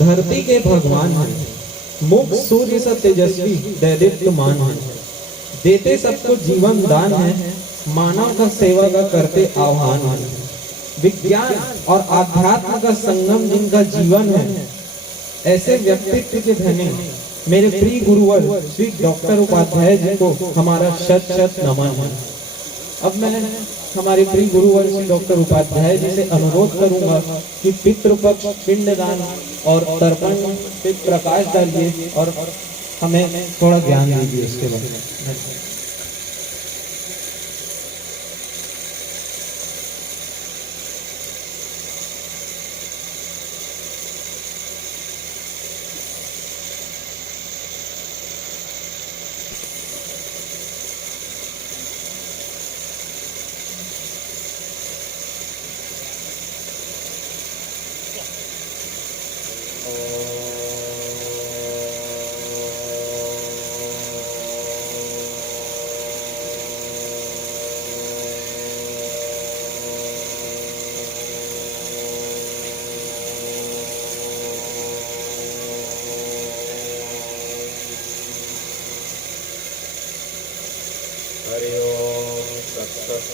धरती के भगवान हैं, मुख सूर्य सा तेजस्वी दैदीप्यमान है, देते सबको जीवन दान है, मानव का सेवा का करते आह्वान है। विज्ञान और आध्यात्म का संगम जिनका जीवन है, ऐसे व्यक्तित्व के धनी मेरे प्रिय गुरुवर श्री डॉक्टर उपाध्याय जी को हमारा शत शत नमन है। अब मैं हमारे प्रिय गुरुवर श्री डॉक्टर उपाध्याय जी से अनुरोध करूंगा कि पितृपक्ष पिंडदान और तर्पण पे प्रकाश डालिए और हमें थोड़ा ज्ञान दीजिए इसके बारे में। हरि ओम तत्सत्।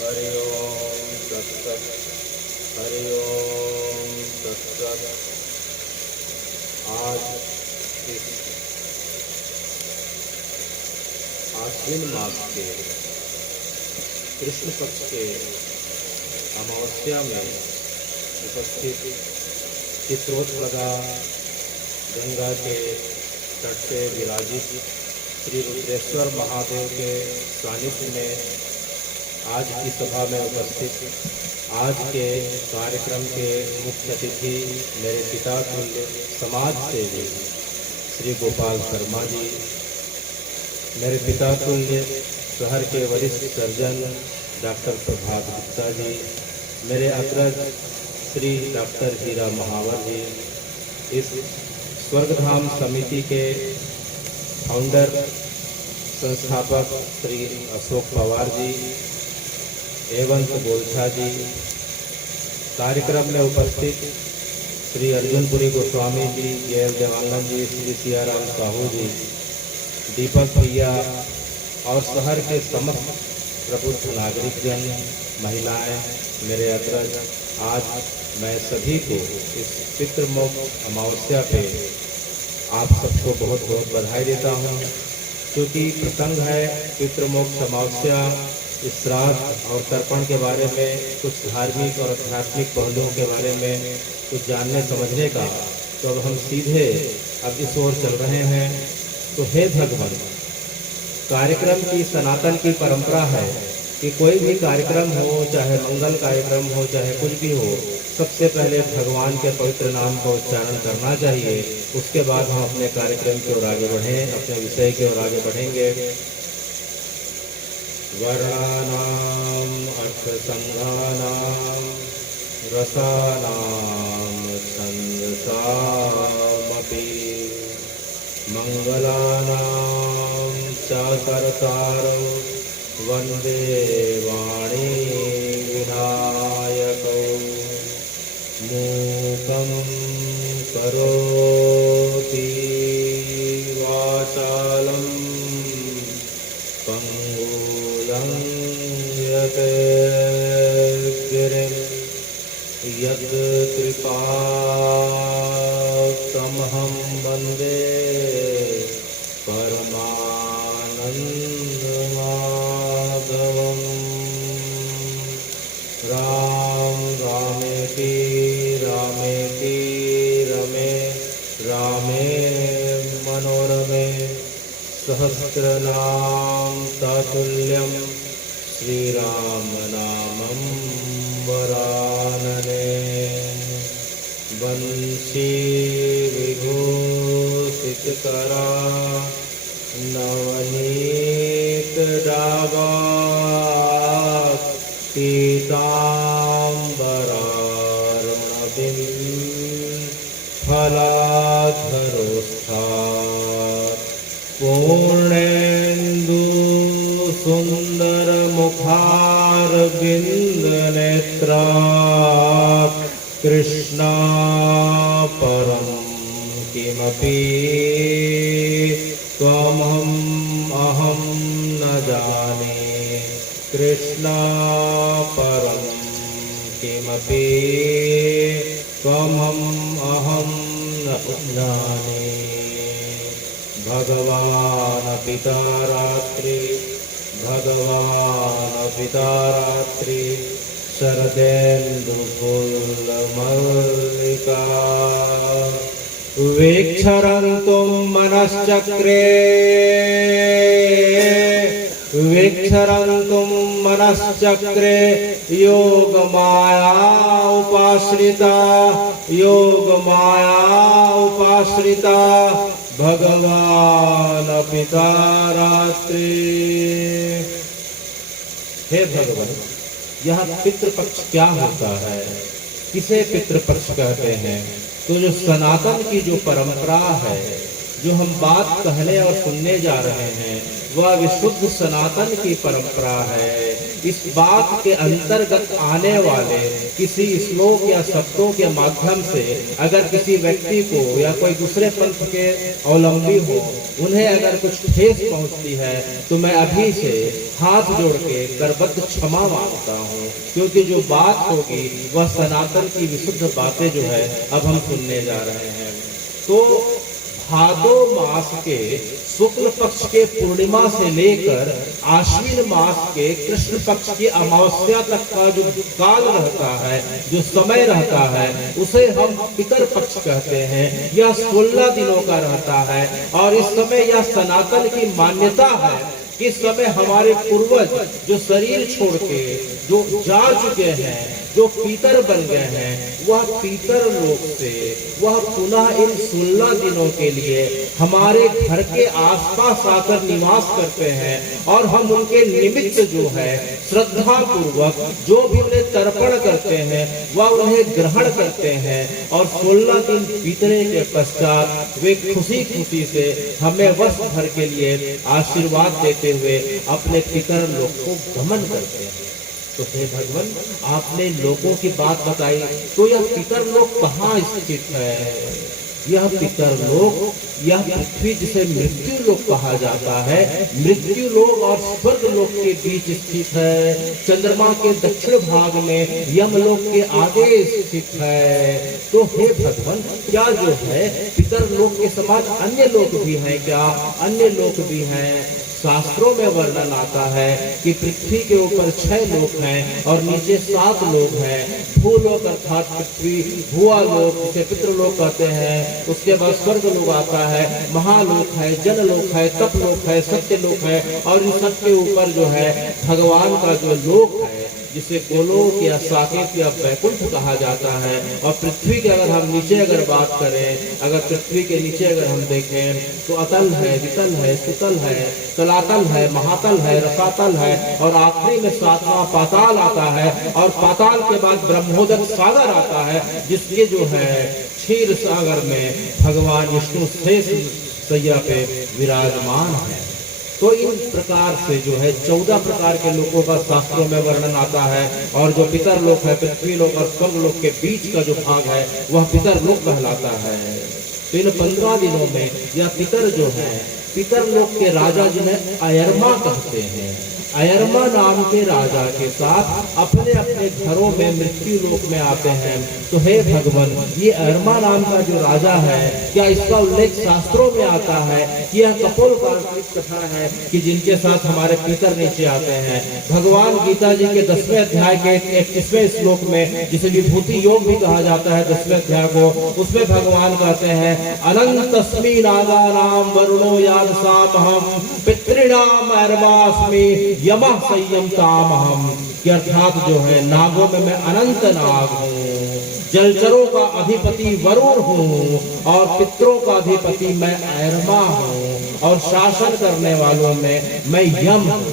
हरि ओम तत्सत्। हरि ओम तत्सत्। आज इस आश्विन मास के कृष्ण पक्ष के अमावस्या में उपस्थित चित्रोत्पदा गंगा के तट से विराजित श्री रुद्रेश्वर महादेव के सानिध्य में आज की सभा में उपस्थित आज के कार्यक्रम के मुख्य अतिथि मेरे पिता तुल्य समाज सेवी श्री गोपाल शर्मा जी, मेरे पिता तुल्य शहर के वरिष्ठ सर्जन डॉक्टर प्रभात गुप्ता जी, मेरे अग्रज श्री डॉक्टर हीरा महावर जी, इस स्वर्गधाम समिति के फाउंडर संस्थापक श्री अशोक पवार जी, एवंत बोलछा जी, कार्यक्रम में उपस्थित श्री अर्जुनपुरी गोस्वामी जी, जय देवानंद जी, श्री सियाराम साहू जी, दीपक भैया और शहर के समस्त प्रबुद्ध नागरिक जन, महिलाएं, मेरे अग्रज, आज मैं सभी को इस पितृमोक्ष अमावस्या पे आप सबको बहुत बहुत बधाई देता हूँ, क्योंकि प्रसंग है पितृमोक्ष अमावस्या। इस श्राद्ध और तर्पण के बारे में, कुछ धार्मिक और आध्यात्मिक पहलुओं के बारे में कुछ जानने समझने का, तो अब हम सीधे अब इस ओर चल रहे हैं। तो हे भगवान, कार्यक्रम की सनातन की परंपरा है कि कोई भी कार्यक्रम हो, चाहे मंगल कार्यक्रम हो, चाहे कुछ भी हो, सबसे पहले भगवान के पवित्र नाम का उच्चारण करना चाहिए। उसके बाद हम अपने कार्यक्रम की ओर आगे बढ़ें, अपने विषय की ओर आगे बढ़ेंगे। वर्णानाम अर्थ संघानाम रसानाम छंदसामपि मंगलानाम चाकरतारं वंदे वाणी विनायकौ मूकं करोति वाचालं पंगुलं यत्कृपां यत्कृपातमहं वन्दे परमानन्दमाधवम्। राम रामेति रामेति रमे रामे मनोरमे सहस्रनाम तातुल्यं श्रीराम नामं वरानने। वंशी विभूषितकरा नवनीत डागा पीताम्बरारुणबिं फलाधरोत्थात् पूर्णेन्दु सुन्दरमुखारविन्दनेत्रात् कृष्णा परं किमपि त्वमहम् अहं न जाने। कृष्णा परं किमपि त्वमहम् अहं न जाने। भगवान् पिता रात्रि, भगवान् पिता रात्रि, शरदेन्दुफुल्लमल्लिका। वीक्षरन्तुं मनश्चक्रे, वीक्षरन्तुं मनश्चक्रे, योगमाया उपाश्रिता, योगमाया उपाश्रिता, भगवान् पिता रात्रि। हे भगवान, यह पितृपक्ष क्या होता है, किसे पितृपक्ष कहते हैं? तो जो सनातन की जो परंपरा है, जो हम बात कहने और सुनने जा रहे हैं, वह विशुद्ध सनातन की परंपरा है। इस बात के अंतर्गत आने वाले किसी श्लोक या शब्दों के माध्यम से अगर किसी व्यक्ति को या कोई दूसरे पंथ के अवलंबी हो, उन्हें अगर कुछ ठेस पहुंचती है, तो मैं अभी से हाथ जोड़ के करबद्ध क्षमा मांगता हूँ, क्योंकि जो बात होगी वह सनातन की विशुद्ध बातें जो है अब हम सुनने जा रहे हैं। तो भादो मास के शुक्ल पक्ष के पूर्णिमा से लेकर आश्विन मास के कृष्ण पक्ष की अमावस्या तक का जो काल रहता है, जो समय रहता है, उसे हम पितर पक्ष कहते हैं। यह 16 दिनों का रहता है और इस समय यह सनातन की मान्यता है। इस समय हमारे पूर्वज जो शरीर छोड़ के जो जा चुके हैं, जो पीतर बन गए हैं, वह पीतर लोक से वह पुनः इन 16 दिनों के लिए हमारे घर के आसपास आकर निवास करते हैं और हम उनके निमित्त जो है श्रद्धा पूर्वक जो भी उन्हें तर्पण करते हैं वह उन्हें ग्रहण करते हैं और 16 दिन बीतने के पश्चात वे खुशी खुशी से हमें वर्ष भर के लिए आशीर्वाद देते हुए अपने पितर लोक को गमन करते हैं। तो हे भगवान, आपने लोगों की बात बताई, तो यह पितर लोक कहाँ स्थित है? यह पितर लोक, यह पृथ्वी जिसे मृत्यु लोक कहा जाता है, मृत्यु लोक और स्वर्ग लोक के बीच स्थित है। चंद्रमा के दक्षिण भाग में यम लोक के आगे स्थित है। तो हे भगवान, क्या जो है पितर लोक के समान अन्य लोक भी हैं क्या? अन्य लोक भी हैं। शास्त्रों में वर्णन आता है कि पृथ्वी के ऊपर 6 लोक हैं और नीचे 7 लोक हैं। भूलोक अर्थात पृथ्वी, भुआ लोक जिसे पितृलोक कहते हैं, उसके बाद स्वर्ग लोक आता है, महालोक है, जनलोक है, तपलोक है, सत्यलोक है और इन सब के ऊपर जो है भगवान का जो लोक है जिसे गोलोक या साकेत या वैकुंठ कहा जाता है। और पृथ्वी के अगर हम नीचे अगर बात करें, अगर पृथ्वी के नीचे अगर हम देखें तो अतल है, वितल है, सुतल है, तलातल है, महातल है, रसातल है और आखिरी में 7वां पाताल आता है। और पाताल के बाद ब्रह्मोदक सागर आता है, जिसके जो है क्षीर सागर में भगवान विष्णु शेष सैया पे विराजमान है। तो इन प्रकार से जो है 14 प्रकार के लोगों का शास्त्रों में वर्णन आता है और जो पितर लोक है, पृथ्वी लोक और स्वर्ग लोक के बीच का जो भाग है वह पितर लोक कहलाता है। तो इन 15 दिनों में यह पितर जो है, पितर लोक के राजा जिन्हें अयरमा कहते हैं, अयरमा नाम के राजा के साथ अपने अपने घरों में मृत्यु लोक में आते हैं। तो हे भगवान, ये अयरमा नाम का जो राजा है, क्या इसका उल्लेख शास्त्रों में आता है कि यह कपोल काल्पनिक कथा है कि जिनके साथ हमारे पितर नीचे आते हैं? भगवान गीता जी के 10वें अध्याय के 21वें श्लोक में, जिसे विभूति योग भी कहा जाता है 10वें अध्याय को, उसमें भगवान कहते हैं अनंतस्मि नागानाम वरुणो यादसामहं पितृणाम अयर्मास्मि यमः संयमतामहं। कि अर्थात जो है नागों में मैं अनंत नाग हूँ, जलचरों का अधिपति वरुण हूँ और पितरों का अधिपति मैं अयरमा हूँ और शासन करने वालों में मैं यम हूँ।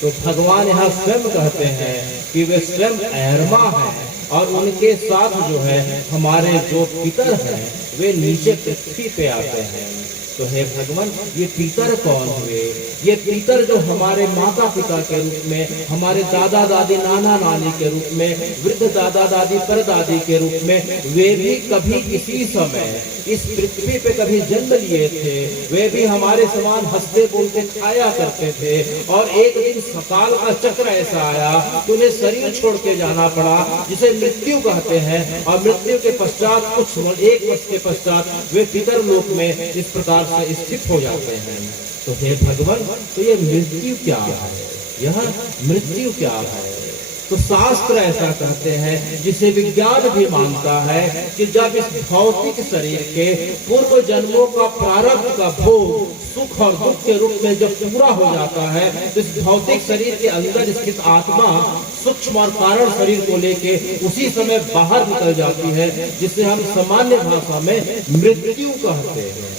तो भगवान यहाँ स्वयं कहते हैं कि वे स्वयं अयरमा हैं और उनके साथ जो है हमारे जो पितर हैं वे नीचे पृथ्वी पे आते हैं। तो हे भगवान, ये पितर कौन हुए? ये पितर जो हमारे माता पिता के रूप में, हमारे दादा दादी नाना नानी के रूप में, वृद्ध दादा दादी परदादी के रूप में, वे भी कभी किसी समय इस पृथ्वी पे कभी जन्म लिए थे। वे भी हमारे समान हंसते बोलते खाया करते थे, और एक दिन सकाल का चक्र ऐसा आया कि उन्हें शरीर छोड़ के जाना पड़ा, जिसे मृत्यु कहते हैं। और मृत्यु के पश्चात कुछ एक वर्ष के पश्चात वे पितर लोक में इस प्रकार से स्थित हो जाते हैं। तो हे भगवान, तो ये मृत्यु क्या है? यह मृत्यु क्या है? तो शास्त्र ऐसा कहते हैं, जिसे विज्ञान भी मानता है, कि जब इस भौतिक शरीर के पूर्व जन्मों का प्रारब्ध का भोग सुख और दुख के रूप में जब पूरा हो जाता है, तो इस भौतिक शरीर के अंदर स्थित आत्मा सूक्ष्म और कारण शरीर को लेके उसी समय बाहर निकल जाती है, जिसे हम सामान्य भाषा में मृत्यु कहते हैं।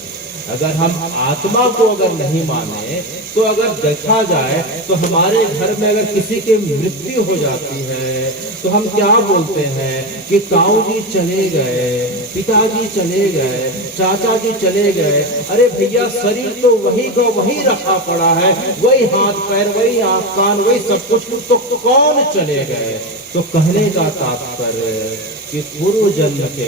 अगर हम आत्मा को अगर नहीं माने, तो अगर देखा जाए तो हमारे घर में अगर किसी की मृत्यु हो जाती है, तो हम क्या बोलते हैं कि ताऊ जी चले गए, पिताजी चले गए, चाचा जी चले गए। अरे भैया, शरीर तो वही का वही रखा पड़ा है, वही हाथ पैर, वही आँख कान, वही सब कुछ, तो कौन चले गए? तो कहने का तात्पर्य कि पूर्व जन्म के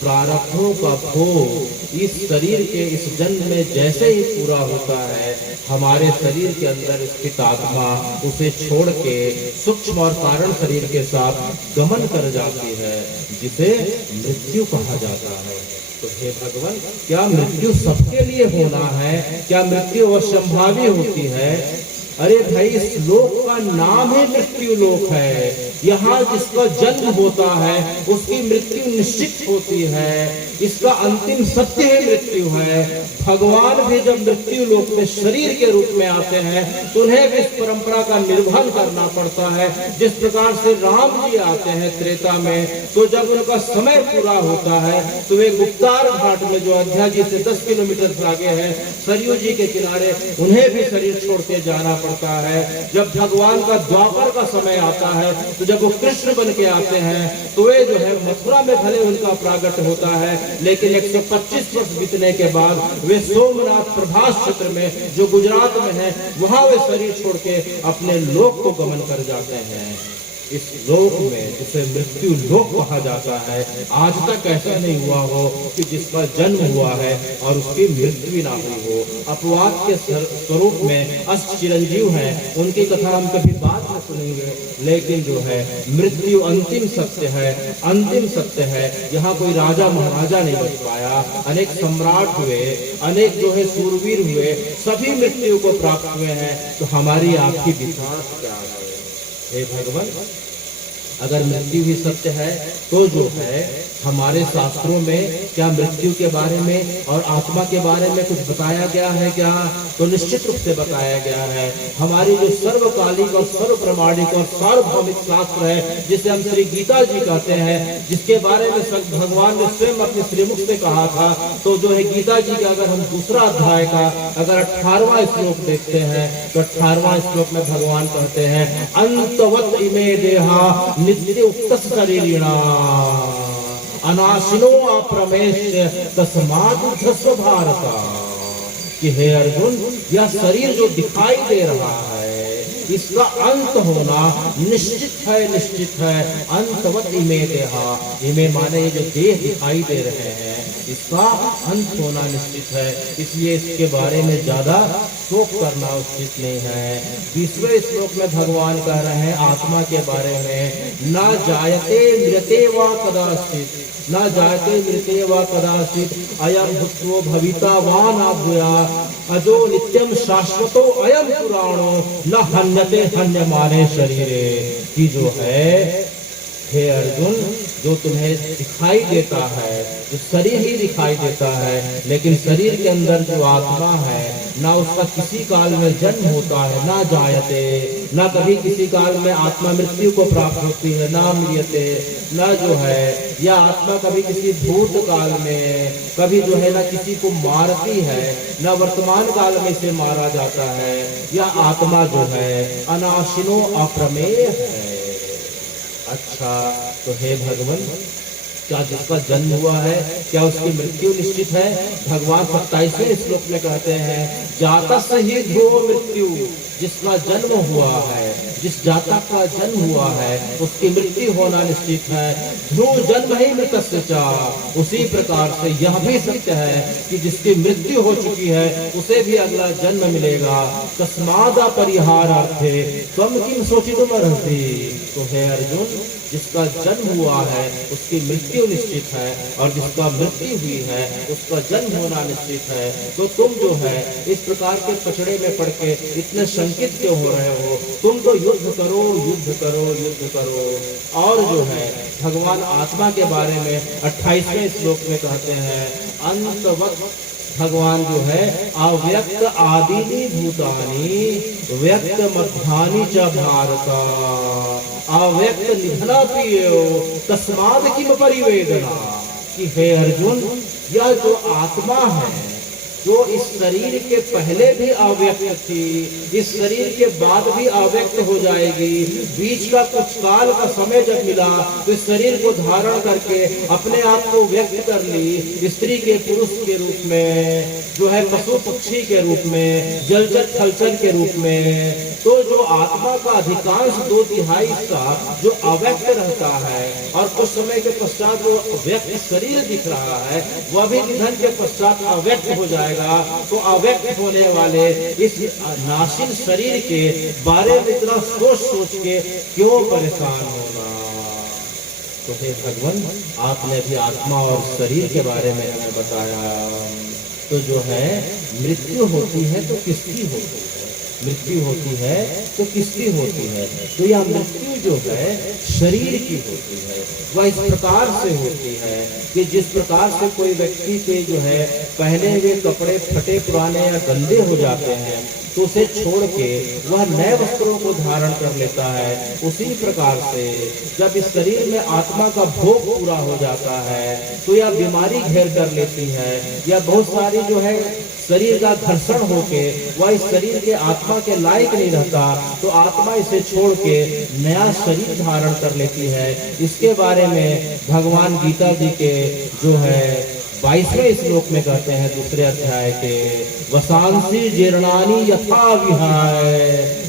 प्रारब्धों का भोग इस शरीर के इस जन्म में जैसे ही पूरा होता है, हमारे शरीर के अंदर स्थित आत्मा उसे छोड़ के सूक्ष्म और कारण शरीर के साथ गमन कर जाती है, जिसे मृत्यु कहा जाता है। तो हे भगवान, क्या मृत्यु सबके लिए होना है? क्या मृत्यु असंभावी होती है? अरे भाई, इस लोक का नाम ही मृत्यु लोक है। यहाँ जिसका जन्म होता है उसकी मृत्यु निश्चित होती है। इसका अंतिम सत्य ही मृत्यु है। भगवान भी जब मृत्यु लोक में शरीर के रूप में आते हैं, तो उन्हें भी इस परंपरा का निर्वहन करना पड़ता है। जिस प्रकार से राम जी आते हैं त्रेता में, तो जब उनका समय पूरा होता है, तो वे गुप्तार घाट में, जो अयोध्या जी से 10 किलोमीटर आगे है, सरयू जी के किनारे, उन्हें भी शरीर छोड़ के जाना पड़ता है। जब भगवान का द्वापर का समय आता है, तो जब वो कृष्ण बन के आते हैं, तो वे जो है मथुरा में भले उनका प्रागट होता है, लेकिन 125 वर्ष बीतने के बाद वे सोमनाथ प्रभास क्षेत्र में, जो गुजरात में है, वहां वे शरीर छोड़ के अपने लोक को गमन कर जाते हैं। इस लोक में, जिसे मृत्यु लोक कहा जाता है, आज तक ऐसा नहीं हुआ हो कि जिसका जन्म हुआ है और उसकी मृत्यु ना हुई हो। अपवाद के स्वरूप में अष्ट चिरंजीव हैं, उनकी कथा हम कभी बाद में सुनेंगे, लेकिन जो है मृत्यु अंतिम सत्य है, अंतिम सत्य है। यहाँ कोई राजा महाराजा नहीं बच पाया, अनेक सम्राट हुए, अनेक जो है सूरवीर हुए, सभी मृत्यु को प्राप्त हुए हैं। तो हमारी आपकी विचार क्या है? हे भगवान, अगर मृत्यु ही सत्य है, तो जो है हमारे शास्त्रों में क्या मृत्यु के बारे में और आत्मा के बारे में कुछ बताया गया है क्या? तो निश्चित रूप से बताया गया है। हमारी जो सर्वकालिक और सर्व प्रमाणिक और सार्वभौमिक शास्त्र है, जिसे हम श्री गीता जी कहते हैं, जिसके बारे में भगवान ने स्वयं अपने श्रीमुख से कहा था, तो जो है गीता जी का अगर हम दूसरा अध्याय का अगर 18वां श्लोक देखते हैं, तो 18वां श्लोक में भगवान कहते हैं, अंतवत इमे देहा नित्य उक्त शरीरिणा अनाशिनो अप्रमेश तस्मात् ध्रस्व भारता। कि हे अर्जुन, यह शरीर जो दिखाई दे रहा है, इसका अंत होना निश्चित है, निश्चित है। अंतवत इमे देहा, इमे माने ये जो देह दिखाई दे रहे हैं, इसका अंत होना निश्चित है। इसलिए इसके बारे में ज्यादा शोक करना उचित नहीं है। 20वें श्लोक में भगवान कह रहे हैं आत्मा के बारे में, न जायते मृते वा कदाचित, न जायते मृते वा कदाचित, अयम भूत्वो भविता वा न भूयात्, अजो नित्यम शाश्वतो अयम पुराणो न हन्यते हन्यमाने शरीरे। की जो है हे अर्जुन, जो तुम्हें दिखाई देता है, जो शरीर ही दिखाई देता है, लेकिन शरीर के अंदर जो आत्मा है, ना उसका किसी काल में जन्म होता है, ना जायते, ना कभी किसी काल में आत्मा मृत्यु को प्राप्त होती है, ना मृत्यते, ना जो है यह आत्मा कभी किसी भूत काल में कभी जो है ना किसी को मारती है, ना वर्तमान काल में इसे मारा जाता है। यह आत्मा जो है अनाशिनो अप्रमेय है। अच्छा, तो हे भगवान, क्या जिसका जन्म हुआ है क्या उसकी मृत्यु निश्चित है? भगवान 27वें श्लोक में कहते हैं जातस्य ही ध्रुव मृत्यु, जिसका जन्म हुआ है, जिस जातक का जन्म हुआ है उसकी मृत्यु होना निश्चित है। ध्रुव जन्म ही मृतस्य च, उसी प्रकार से यह भी सत्य है कि जिसकी मृत्यु हो चुकी है उसे भी अगला जन्म मिलेगा। तस्माद परिहारार्थे त्वं किम शोचितुमर्हसि। तो हे अर्जुन, जिसका जन्म हुआ है उसकी मृत्यु निश्चित है और जिसका मृत्यु हुई है उसका जन्म होना निश्चित है। तो तुम जो है इस प्रकार के पचड़े में पड़ के इतने शंकित क्यों हो रहे हो? तुम तो युद्ध करो, युद्ध करो, युद्ध करो। और जो है भगवान आत्मा के बारे में 28वें श्लोक में कहते हैं अंतवत् भगवान जो है अव्यक्त आदिनी भूतानि व्यक्त मध्यानि च भारत अव्यक्त निधना प्रियो तस्माद किम परिवेदना। कि हे अर्जुन, यह जो आत्मा है जो इस शरीर के पहले भी अव्यक्त थी, इस शरीर के बाद भी अव्यक्त हो जाएगी। बीच का कुछ काल का समय जब मिला तो इस शरीर को धारण करके अपने आप को व्यक्त कर ली, स्त्री के पुरुष के रूप में, जो है पशु पक्षी के रूप में, जलचर थलचर के रूप में। तो जो आत्मा का अधिकांश 2/3 हिस्सा जो अव्यक्त रहता है और कुछ समय के पश्चात जो व्यक्त शरीर दिख रहा है वह भी निधन के पश्चात अव्यक्त हो जाएगा। तो अव्यक्त होने वाले इस नाशिल शरीर के बारे में इतना सोच सोच के क्यों परेशान होना? तो हे भगवान, आपने भी आत्मा और शरीर के बारे में हमें बताया। तो जो है मृत्यु होती है तो किसकी होती है? मृत्यु होती है तो किसकी होती है? तो यह मृत्यु जो है शरीर की होती है। वह इस प्रकार से होती है कि जिस प्रकार से कोई व्यक्ति के जो है पहने हुए कपड़े फटे पुराने या गंदे हो जाते हैं तो उसे छोड़ के वह नए वस्त्रों को धारण कर लेता है, उसी प्रकार से जब इस शरीर में आत्मा का भोग पूरा हो जाता है तो यह बीमारी घेर कर लेती है, या बहुत सारी जो है शरीर का घर्षण होके वह इस शरीर के आत्मा के लायक नहीं रहता, तो आत्मा इसे छोड़ के नया शरीर धारण कर लेती है। इसके बारे में भगवान गीता जी के जो है 22वें श्लोक में कहते हैं, दूसरे अध्याय के, वसांसी जीर्णानि यथा विहाय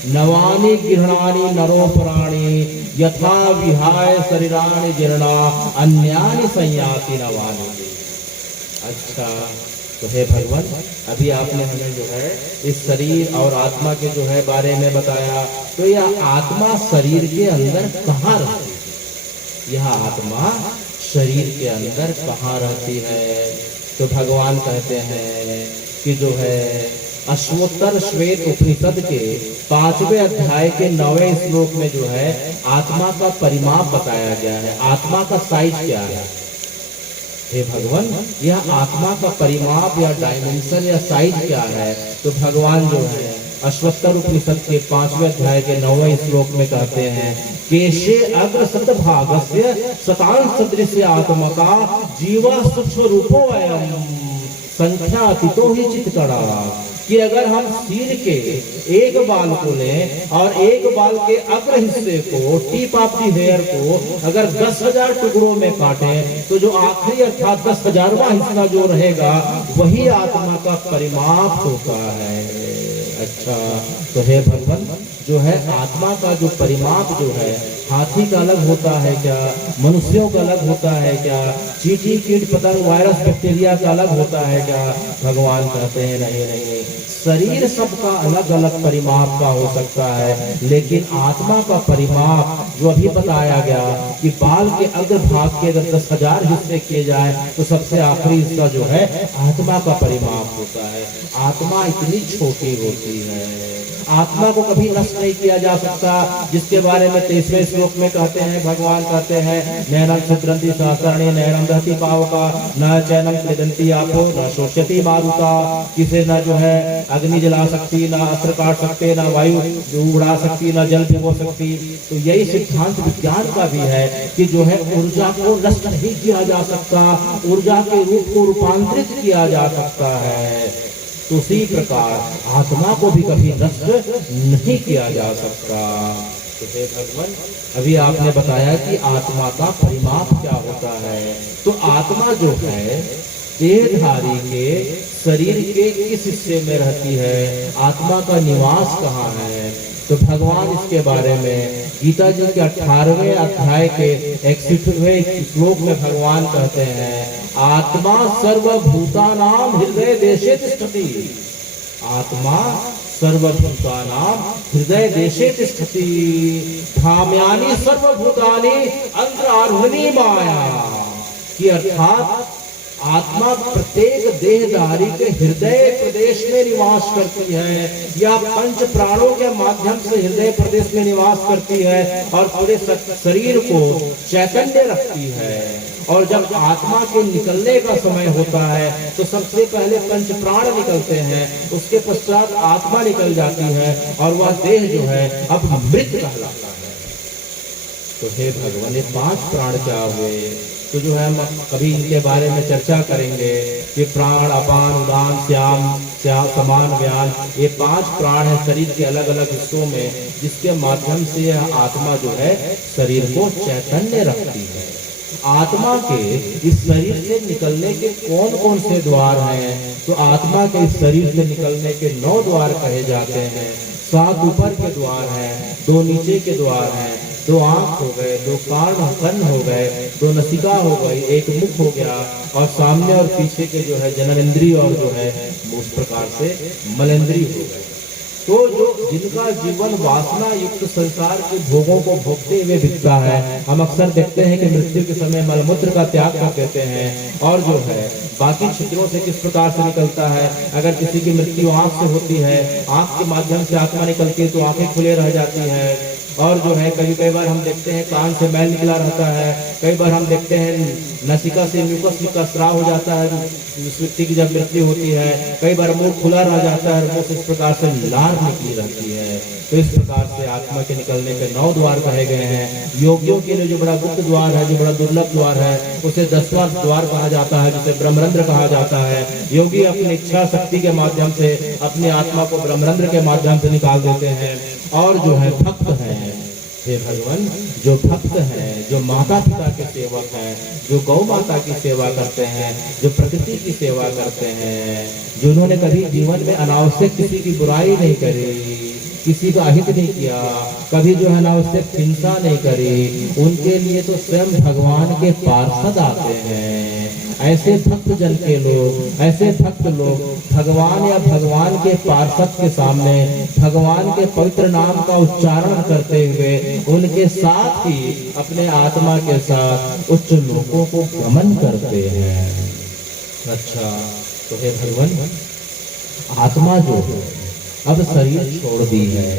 नवानि गृह्णानि नरो प्राणी यथा विहाय शरीराणि जीर्णा अन्यानि संयाति नवानि। अच्छा, तो हे भगवान, अभी आपने हमें जो है इस शरीर और आत्मा के जो है बारे में बताया। तो यह आत्मा शरीर के अंदर कहाँ रहती है? यह आत्मा शरीर के अंदर कहाँ रहती है? तो भगवान कहते हैं कि जो है अश्वोत्तर श्वेत उपनिषद के 5वें अध्याय के 9वें श्लोक में जो है आत्मा का परिमाप बताया गया है। आत्मा का साइज क्या है? हे भगवान, यह आत्मा का परिमाप या डायमेंशन या साइज क्या है? तो भगवान जो है अश्वत्तर उपनिषद के 5वें अध्याय के 9वें श्लोक में कहते हैं, केशे अग्र शतभागस्य शतांश सदृश आत्मका जीवा सूक्ष्म रूपो अयम् संख्या अतीतो ही चित्कड़ा। कि अगर हम सिर के एक बाल को लें और एक बाल के अग्र हिस्से को, टिप ऑफ द हेयर को अगर 10,000 टुकड़ों में काटें तो जो आखिरी अर्थात 10,000वां हिस्सा जो रहेगा वही आत्मा का परिमाप होता है। अच्छा, तो हे भगवान, जो है आत्मा का जो परिमाप जो है हाथी का अलग होता है क्या? मनुष्यों का अलग होता है क्या? चींटी कीट पतंग वायरस बैक्टीरिया का अलग होता है क्या? भगवान कहते हैं नहीं नहीं, शरीर सबका अलग अलग परिमाप का हो सकता है, लेकिन आत्मा का परिमाप जो अभी बताया गया कि बाल के अग्र भाग के अगर 10,000 हिस्से किए जाए तो सबसे आखिरी हिस्सा जो है आत्मा का परिमाप होता है। आत्मा इतनी छोटी होती है, आत्मा को कभी नष्ट नहीं किया जा सकता, जिसके बारे में 23वें श्लोक में कहते हैं, भगवान कहते हैं, नैनम छिद्रन्ति सहस्राणि नैनम दहति पावका न चैनम क्रीडन्ति आपो न शोष्यति मारुता। किसे न जो है अग्नि जला सकती, न अस्त्र काट सकते, न वायु उड़ा सकती, न जल भिगो सकती। तो यही सिद्धांत विज्ञान का भी है कि जो है ऊर्जा को नष्ट नहीं किया जा सकता, ऊर्जा के रूप को रूपांतरित किया जा सकता है। तो उसी प्रकार आत्मा को भी कभी नष्ट नहीं किया जा सकता। तो हे भगवान, अभी आपने बताया कि आत्मा का परिमाप क्या होता है। तो आत्मा जो है देहधारी के शरीर के किस हिस्से में रहती है, आत्मा का निवास कहाँ है? तो भगवान इसके बारे में गीता जी के 18वें अध्याय के 61वें श्लोक में भगवान कहते हैं, आत्मा सर्वभूतानां हृदय देशे तिष्ठति। आत्मा सर्वभूतानां हृदय देशे तिष्ठति, धाम्यानि सर्वभूतानि अंतरारूढ़ि माया। कि अर्थात आत्मा प्रत्येक देहधारी के हृदय प्रदेश में निवास करती है, या पंच प्राणों के माध्यम से हृदय प्रदेश में निवास करती है और पूरे शरीर को चैतन्य रखती है। और जब आत्मा के निकलने का समय होता है तो सबसे पहले पंच प्राण निकलते हैं, उसके पश्चात आत्मा निकल जाती है और वह देह जो है अब मृत कहलाता है। तो हे भगवान, ये 5 प्राण क्या हुए? तो जो है हम कभी इनके बारे में चर्चा करेंगे कि प्राण, अपान, उदान, श्याम, समान, व्यान, ये 5 प्राण है शरीर के अलग अलग हिस्सों में, जिसके माध्यम से यह आत्मा जो है शरीर को चैतन्य रखती है। आत्मा के इस शरीर से निकलने के कौन कौन से द्वार हैं? तो आत्मा के इस शरीर से निकलने के 9 द्वार कहे जाते हैं। 7 ऊपर के द्वार हैं, 2 नीचे के द्वार हैं, 2 आंख हो गए, 2 कान हो गए, 2 नसिका हो गई, 1 मुख हो गया, और सामने और पीछे के जो है जननेंद्रिय और जो है उस प्रकार से मलेंद्रिय हो गए। तो जो जिनका जीवन वासना युक्त संसार के भोगों को भोगते हुए बीतता है, हम अक्सर देखते हैं कि मृत्यु के समय मलमूत्र का त्याग कर देते हैं, और जो है बाकी छिद्रों से किस प्रकार से निकलता है। अगर किसी की मृत्यु आंख से होती है, आंख के माध्यम से आत्मा निकलती है तो आंखें खुले रह जाती है। और जो है कई बार हम देखते हैं कान से मैल निकला रहता है, कई बार हम देखते हैं नसिका से म्यूकस का स्राव हो जाता है उस व्यक्ति की जब मृत्यु होती है, कई बार मुंह खुला रह जाता है, मुंह से इस प्रकार से लार निकली रहती है। तो इस प्रकार से आत्मा के निकलने के 9 द्वार कहे गए हैं। योगियों के लिए जो बड़ा गुप्त द्वार है, जो बड़ा दुर्लभ द्वार है, उसे 10वां द्वार कहा जाता है, जिसे ब्रह्मरंध्र कहा जाता है। योगी अपनी इच्छा शक्ति के माध्यम से अपनी आत्मा को ब्रह्मरंध्र के माध्यम से निकाल देते हैं। और जो है भक्त हैं, हे भगवान, जो भक्त हैं, जो माता पिता के सेवक हैं, जो गौ माता की सेवा करते हैं, जो प्रकृति की सेवा करते हैं, जिन्होंने कभी जीवन में अनावश्यक किसी की बुराई नहीं करी, किसी का अहित नहीं किया, कभी जो है अनावश्यक हिंसा नहीं करी, उनके लिए तो स्वयं भगवान के पार्षद आते हैं। ऐसे भक्त जन के लोग, ऐसे भक्त लोग भगवान या भगवान के पार्षद के सामने भगवान के पवित्र नाम का उच्चारण करते हुए उनके साथ ही अपने आत्मा के साथ उच्च लोकों को गमन करते हैं। अच्छा, तो हे भगवान, आत्मा जो है अब शरीर छोड़ दी है,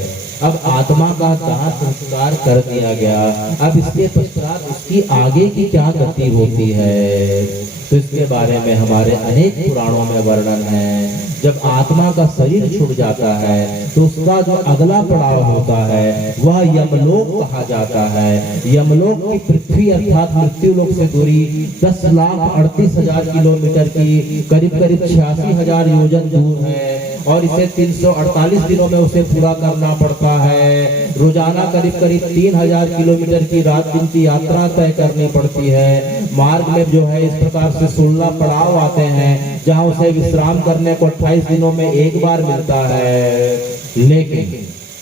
अब आत्मा का दाह संस्कार कर दिया गया, अब इसके पश्चात उसकी आगे की क्या गति होती है? तो इसके बारे में हमारे अनेक पुराणों में वर्णन है। जब आत्मा का शरीर छूट जाता है तो उसका जो अगला पड़ाव होता है वह यमलोक कहा जाता है। यमलोक की पृथ्वी अर्थात मृत्यु लोक से दूरी 10,38,000 किलोमीटर की करीब 86,000 योजन दूर है, और इसे 348 दिनों में उसे पूरा करना पड़ता है। रोजाना करीब 3,000 किलोमीटर की रात दिन की यात्रा तय करनी पड़ती है। मार्ग में जो है इस प्रकार से 16 पड़ाव आते हैं जहां उसे विश्राम करने को 28 दिनों में एक बार मिलता है।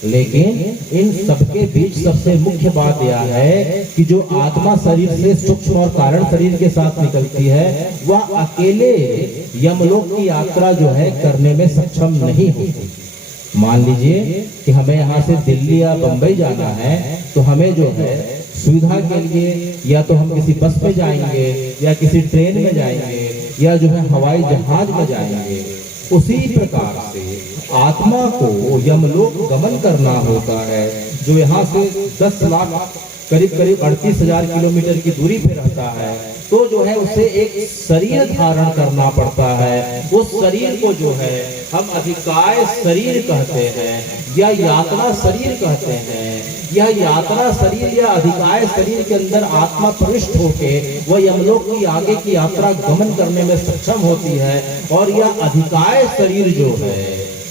लेकिन इन सबके बीच सबसे मुख्य बात यह है कि जो आत्मा शरीर से सूक्ष्म और कारण शरीर के साथ निकलती है वह अकेले यमलोक की यात्रा जो है करने में सक्षम नहीं होती। मान लीजिए कि हमें यहाँ से दिल्ली या बंबई जाना है, तो हमें जो है सुविधा के लिए या तो हम किसी बस में जाएंगे या किसी ट्रेन में जाएंगे या जो है हवाई जहाज में जाएंगे। उसी प्रकार से आत्मा को यमलोक गमन करना होता है, जो यहाँ से 10 लाख करीब 38,000 किलोमीटर की दूरी पे रहता है। तो जो है उसे एक शरीर धारण करना पड़ता है। उस शरीर को जो है हम अधिकाय शरीर कहते हैं या यात्रा शरीर कहते हैं। यह यात्रा शरीर या अधिकाय शरीर के अंदर आत्मा प्रविष्ट होके वह यमलोक की आगे की यात्रा गमन करने में सक्षम होती है। और यह अधिकाय शरीर जो है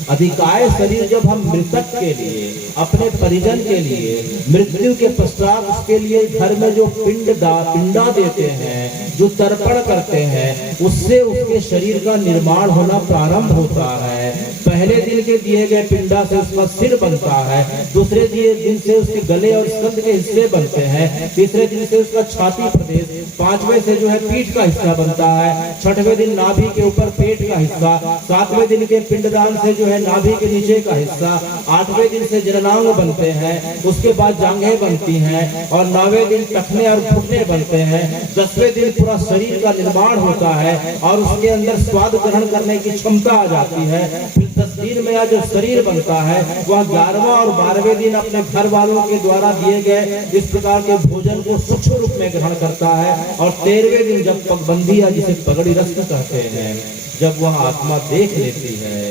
अधिकाय शरीर जब हम मृतक के लिए, अपने परिजन के लिए, मृत्यु के पश्चात उसके लिए घर में जो पिंडा देते हैं, जो तर्पण करते हैं, उससे उसके शरीर का निर्माण होना प्रारंभ होता है। पहले दिन के दिए गए पिंडा से उसका सिर बनता है, दूसरे दिन से उसके गले और स्कंध के हिस्से बनते हैं, तीसरे दिन से उसका छाती प्रदेश, पांचवें से जो है पीठ का हिस्सा बनता है, छठवें दिन नाभि के ऊपर पेट का हिस्सा, सातवें दिन के पिंडदान से जो है नाभि के नीचे का हिस्सा, आठवें दिन से जननांग बनते हैं, उसके बाद जांघें बनती हैं, और 9वें दिन टखने और घुटने बनते हैं, 10वें दिन पूरा शरीर का निर्माण होता है और उसके अंदर स्वाद ग्रहण करने की क्षमता आ जाती है। फिर 10 दिन में जो शरीर बनता है वह 11वां और 12वें दिन अपने घर वालों के द्वारा दिए गए इस प्रकार के भोजन को सूक्ष्म रूप में ग्रहण करता है, और 13वें दिन जब पगबंदी या जिसे पगड़ी रस्म कहते हैं, जब वह आत्मा देख लेती है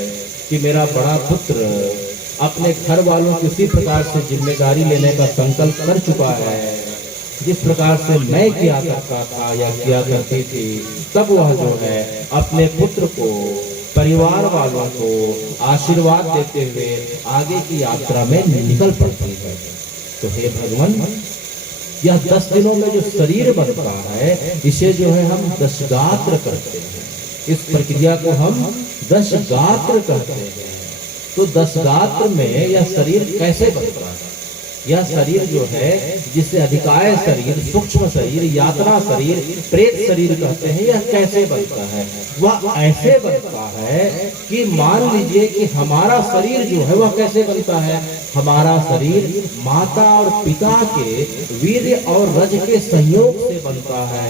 कि मेरा बड़ा पुत्र अपने घर वालों की उसी प्रकार से जिम्मेदारी लेने का संकल्प कर चुका है जिस प्रकार से मैं किया करता था या किया करती थी, तब वह जो है अपने पुत्र को, परिवार वालों को आशीर्वाद देते हुए आगे की यात्रा में निकल पड़ती है। तो हे भगवान, यह 10 दिनों में जो शरीर बनता है इसे जो है हम दशगात्र करते हैं। इस प्रक्रिया को हम दशगात्र कहते हैं। तो दशगात्र में यह शरीर कैसे बनता है? यह शरीर जो है जिसे अधिकाय शरीर, सूक्ष्म शरीर, यात्रा शरीर, प्रेत शरीर कहते हैं, यह कैसे बनता है? वह ऐसे बनता है कि मान लीजिए कि हमारा शरीर जो है वह कैसे बनता है? हमारा शरीर माता और पिता के वीर्य और रज के संयोग से बनता है।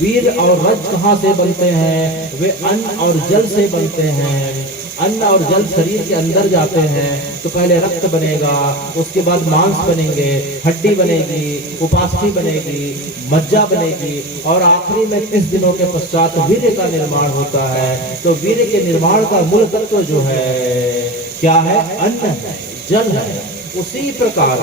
वीर्य और रज कहाँ से बनते हैं? वे अन्न और जल से बनते हैं। अन्न और जल शरीर के अंदर जाते हैं तो पहले रक्त बनेगा, उसके बाद मांस बनेंगे, हड्डी बनेगी, उपास्थि बनेगी, मज्जा बनेगी, और आखिरी में 30 दिनों के पश्चात वीर्य का निर्माण होता है। तो वीर्य के निर्माण का मूल तत्व जो है क्या है? अन्न है, जल है। उसी प्रकार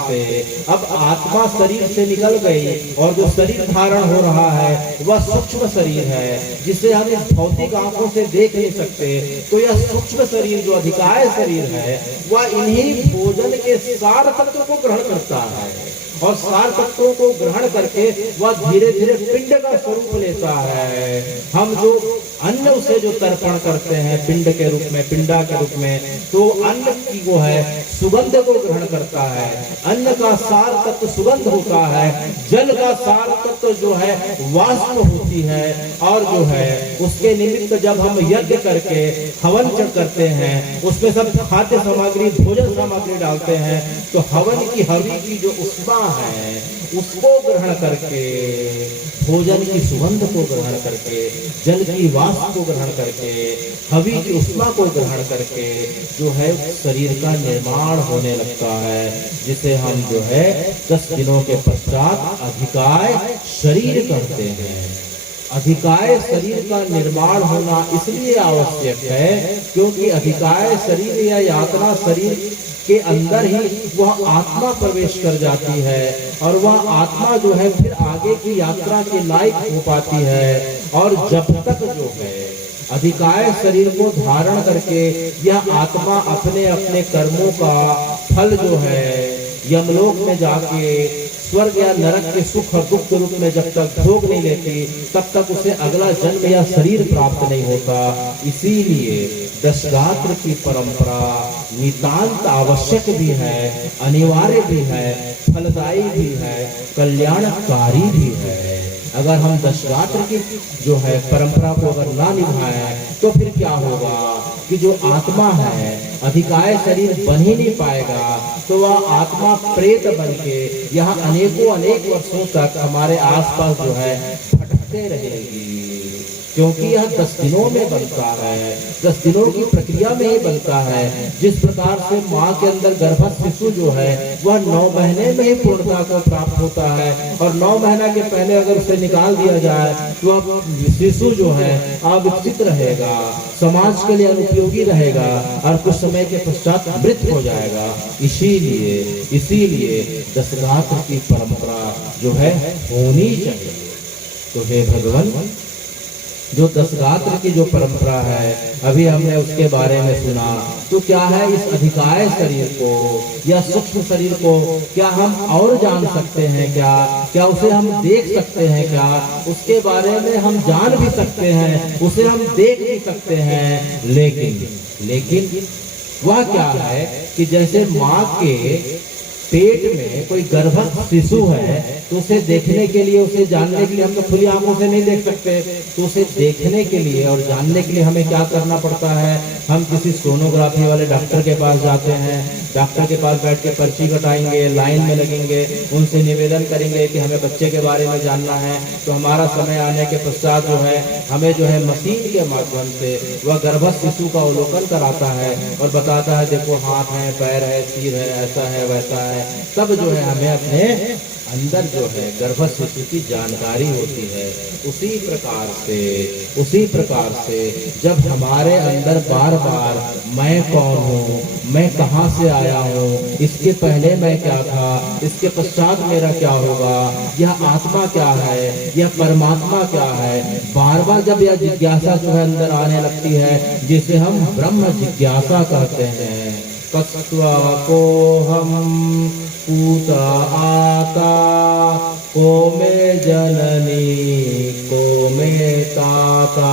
से अब आत्मा शरीर से निकल गई और जो शरीर धारण हो रहा है वह सूक्ष्म शरीर है, जिसे हम इस भौतिक आंखों से देख नहीं सकते। तो यह सूक्ष्म शरीर जो अधिकाय शरीर है वह इन्हीं भोजन के सार तत्व को ग्रहण करता है, और सार तत्वों को ग्रहण करके वह धीरे धीरे पिंड का स्वरूप लेता है। हम जो अन्न उसे जो तर्पण करते हैं पिंड के रूप में, पिंडा के रूप में, तो अन्न की वो है सुगंध को ग्रहण करता है। अन्न का सार तत्व सुगंध होता है, जल का सार तत्व जो है वाष्प होती है, और जो है उसके निमित्त जब हम यज्ञ करके हवन करते हैं उसमें सब खाद्य सामग्री, भोजन सामग्री डालते हैं, तो हवन की हवि की जो उष्मा है उसको ग्रहण करके, भोजन की सुगंध को ग्रहण करके, जल की वाष्प को ग्रहण करके, हवि की उष्मा को ग्रहण करके जो है शरीर का निर्माण होने लगता है, जिसे हम जो है 10 दिनों के पश्चात अधिकाय शरीर कहते हैं। अधिकाय शरीर का निर्माण होना इसलिए आवश्यक है क्योंकि अधिकाय शरीर या यात्रा शरीर के अंदर ही वह आत्मा प्रवेश कर जाती है, और वह आत्मा जो है फिर आगे की यात्रा के लायक हो पाती है। और जब तक जो है अधिकाय शरीर को धारण करके यह आत्मा अपने अपने कर्मों का फल जो है यमलोक में जाके स्वर्ग या नरक के सुख और दुख के रूप में जब तक भोग नहीं लेती तब तक उसे अगला जन्म या शरीर प्राप्त नहीं होता। इसीलिए दशगात्र की परंपरा नितांत आवश्यक भी है, अनिवार्य भी है, फलदायी भी है, कल्याणकारी भी है। अगर हम दशगात्र की जो है परंपरा को अगर ना निभाएं तो फिर क्या होगा कि जो आत्मा है अधिकाय शरीर बन ही नहीं पाएगा, तो वह आत्मा प्रेत बन के यहाँ अनेक वर्षों तक हमारे आसपास जो है भटकते रहेगी, क्योंकि यह 10 दिनों में बनता है, 10 दिनों की प्रक्रिया में ही बनता है। जिस प्रकार से माँ के अंदर गर्भस्थ शिशु जो है वह 9 महीने में ही पूर्णता को प्राप्त होता है, और 9 महीना के पहले अगर उसे निकाल दिया जाए तो अब शिशु जो है अविकसित रहेगा, समाज के लिए अनुपयोगी रहेगा, और कुछ समय के पश्चात मृत हो जाएगा। इसीलिए दशगात्र की परंपरा जो है होनी चाहिए। तो हे भगवान, जो दशगात्र की जो परंपरा है, अभी हमने उसके बारे में सुना। तो क्या है, इस अधिकाय शरीर को या सूक्ष्म शरीर को क्या हम और जान सकते हैं क्या? क्या उसे हम देख सकते हैं क्या? उसके बारे में हम जान भी सकते हैं, उसे हम देख भी सकते हैं, लेकिन वह क्या है कि जैसे माँ के पेट में कोई गर्भस्थ शिशु है, तो उसे देखने के लिए, उसे जानने के लिए, हम तो खुली आंखों से नहीं देख सकते, तो उसे देखने के लिए और जानने के लिए हमें क्या करना पड़ता है? हम किसी सोनोग्राफी वाले डॉक्टर के पास जाते हैं, डॉक्टर के पास बैठ के पर्ची कटाएंगे, लाइन में लगेंगे, उनसे निवेदन करेंगे कि हमें बच्चे के बारे में जानना है। तो हमारा समय आने के पश्चात जो है, हमें जो है मशीन के माध्यम से वह गर्भस्थ शिशु का अवलोकन कराता है और बताता है, देखो हाथ है, पैर है, सिर है, ऐसा है, वैसा है। तब जो है हमें अपने अंदर जो है गर्भस्थ शिशु की जानकारी होती है। उसी प्रकार से जब हमारे अंदर बार बार मैं कौन हूँ, मैं कहाँ से आया हूँ, इसके पहले मैं क्या था, इसके पश्चात मेरा क्या होगा, यह आत्मा क्या है, यह परमात्मा क्या है, बार बार जब यह जिज्ञासा जो है अंदर आने लगती है, जिसे हम ब्रह्म जिज्ञासा कहते हैं। कस्त्वा को हम पूत आता, को में जननी, को में ताता।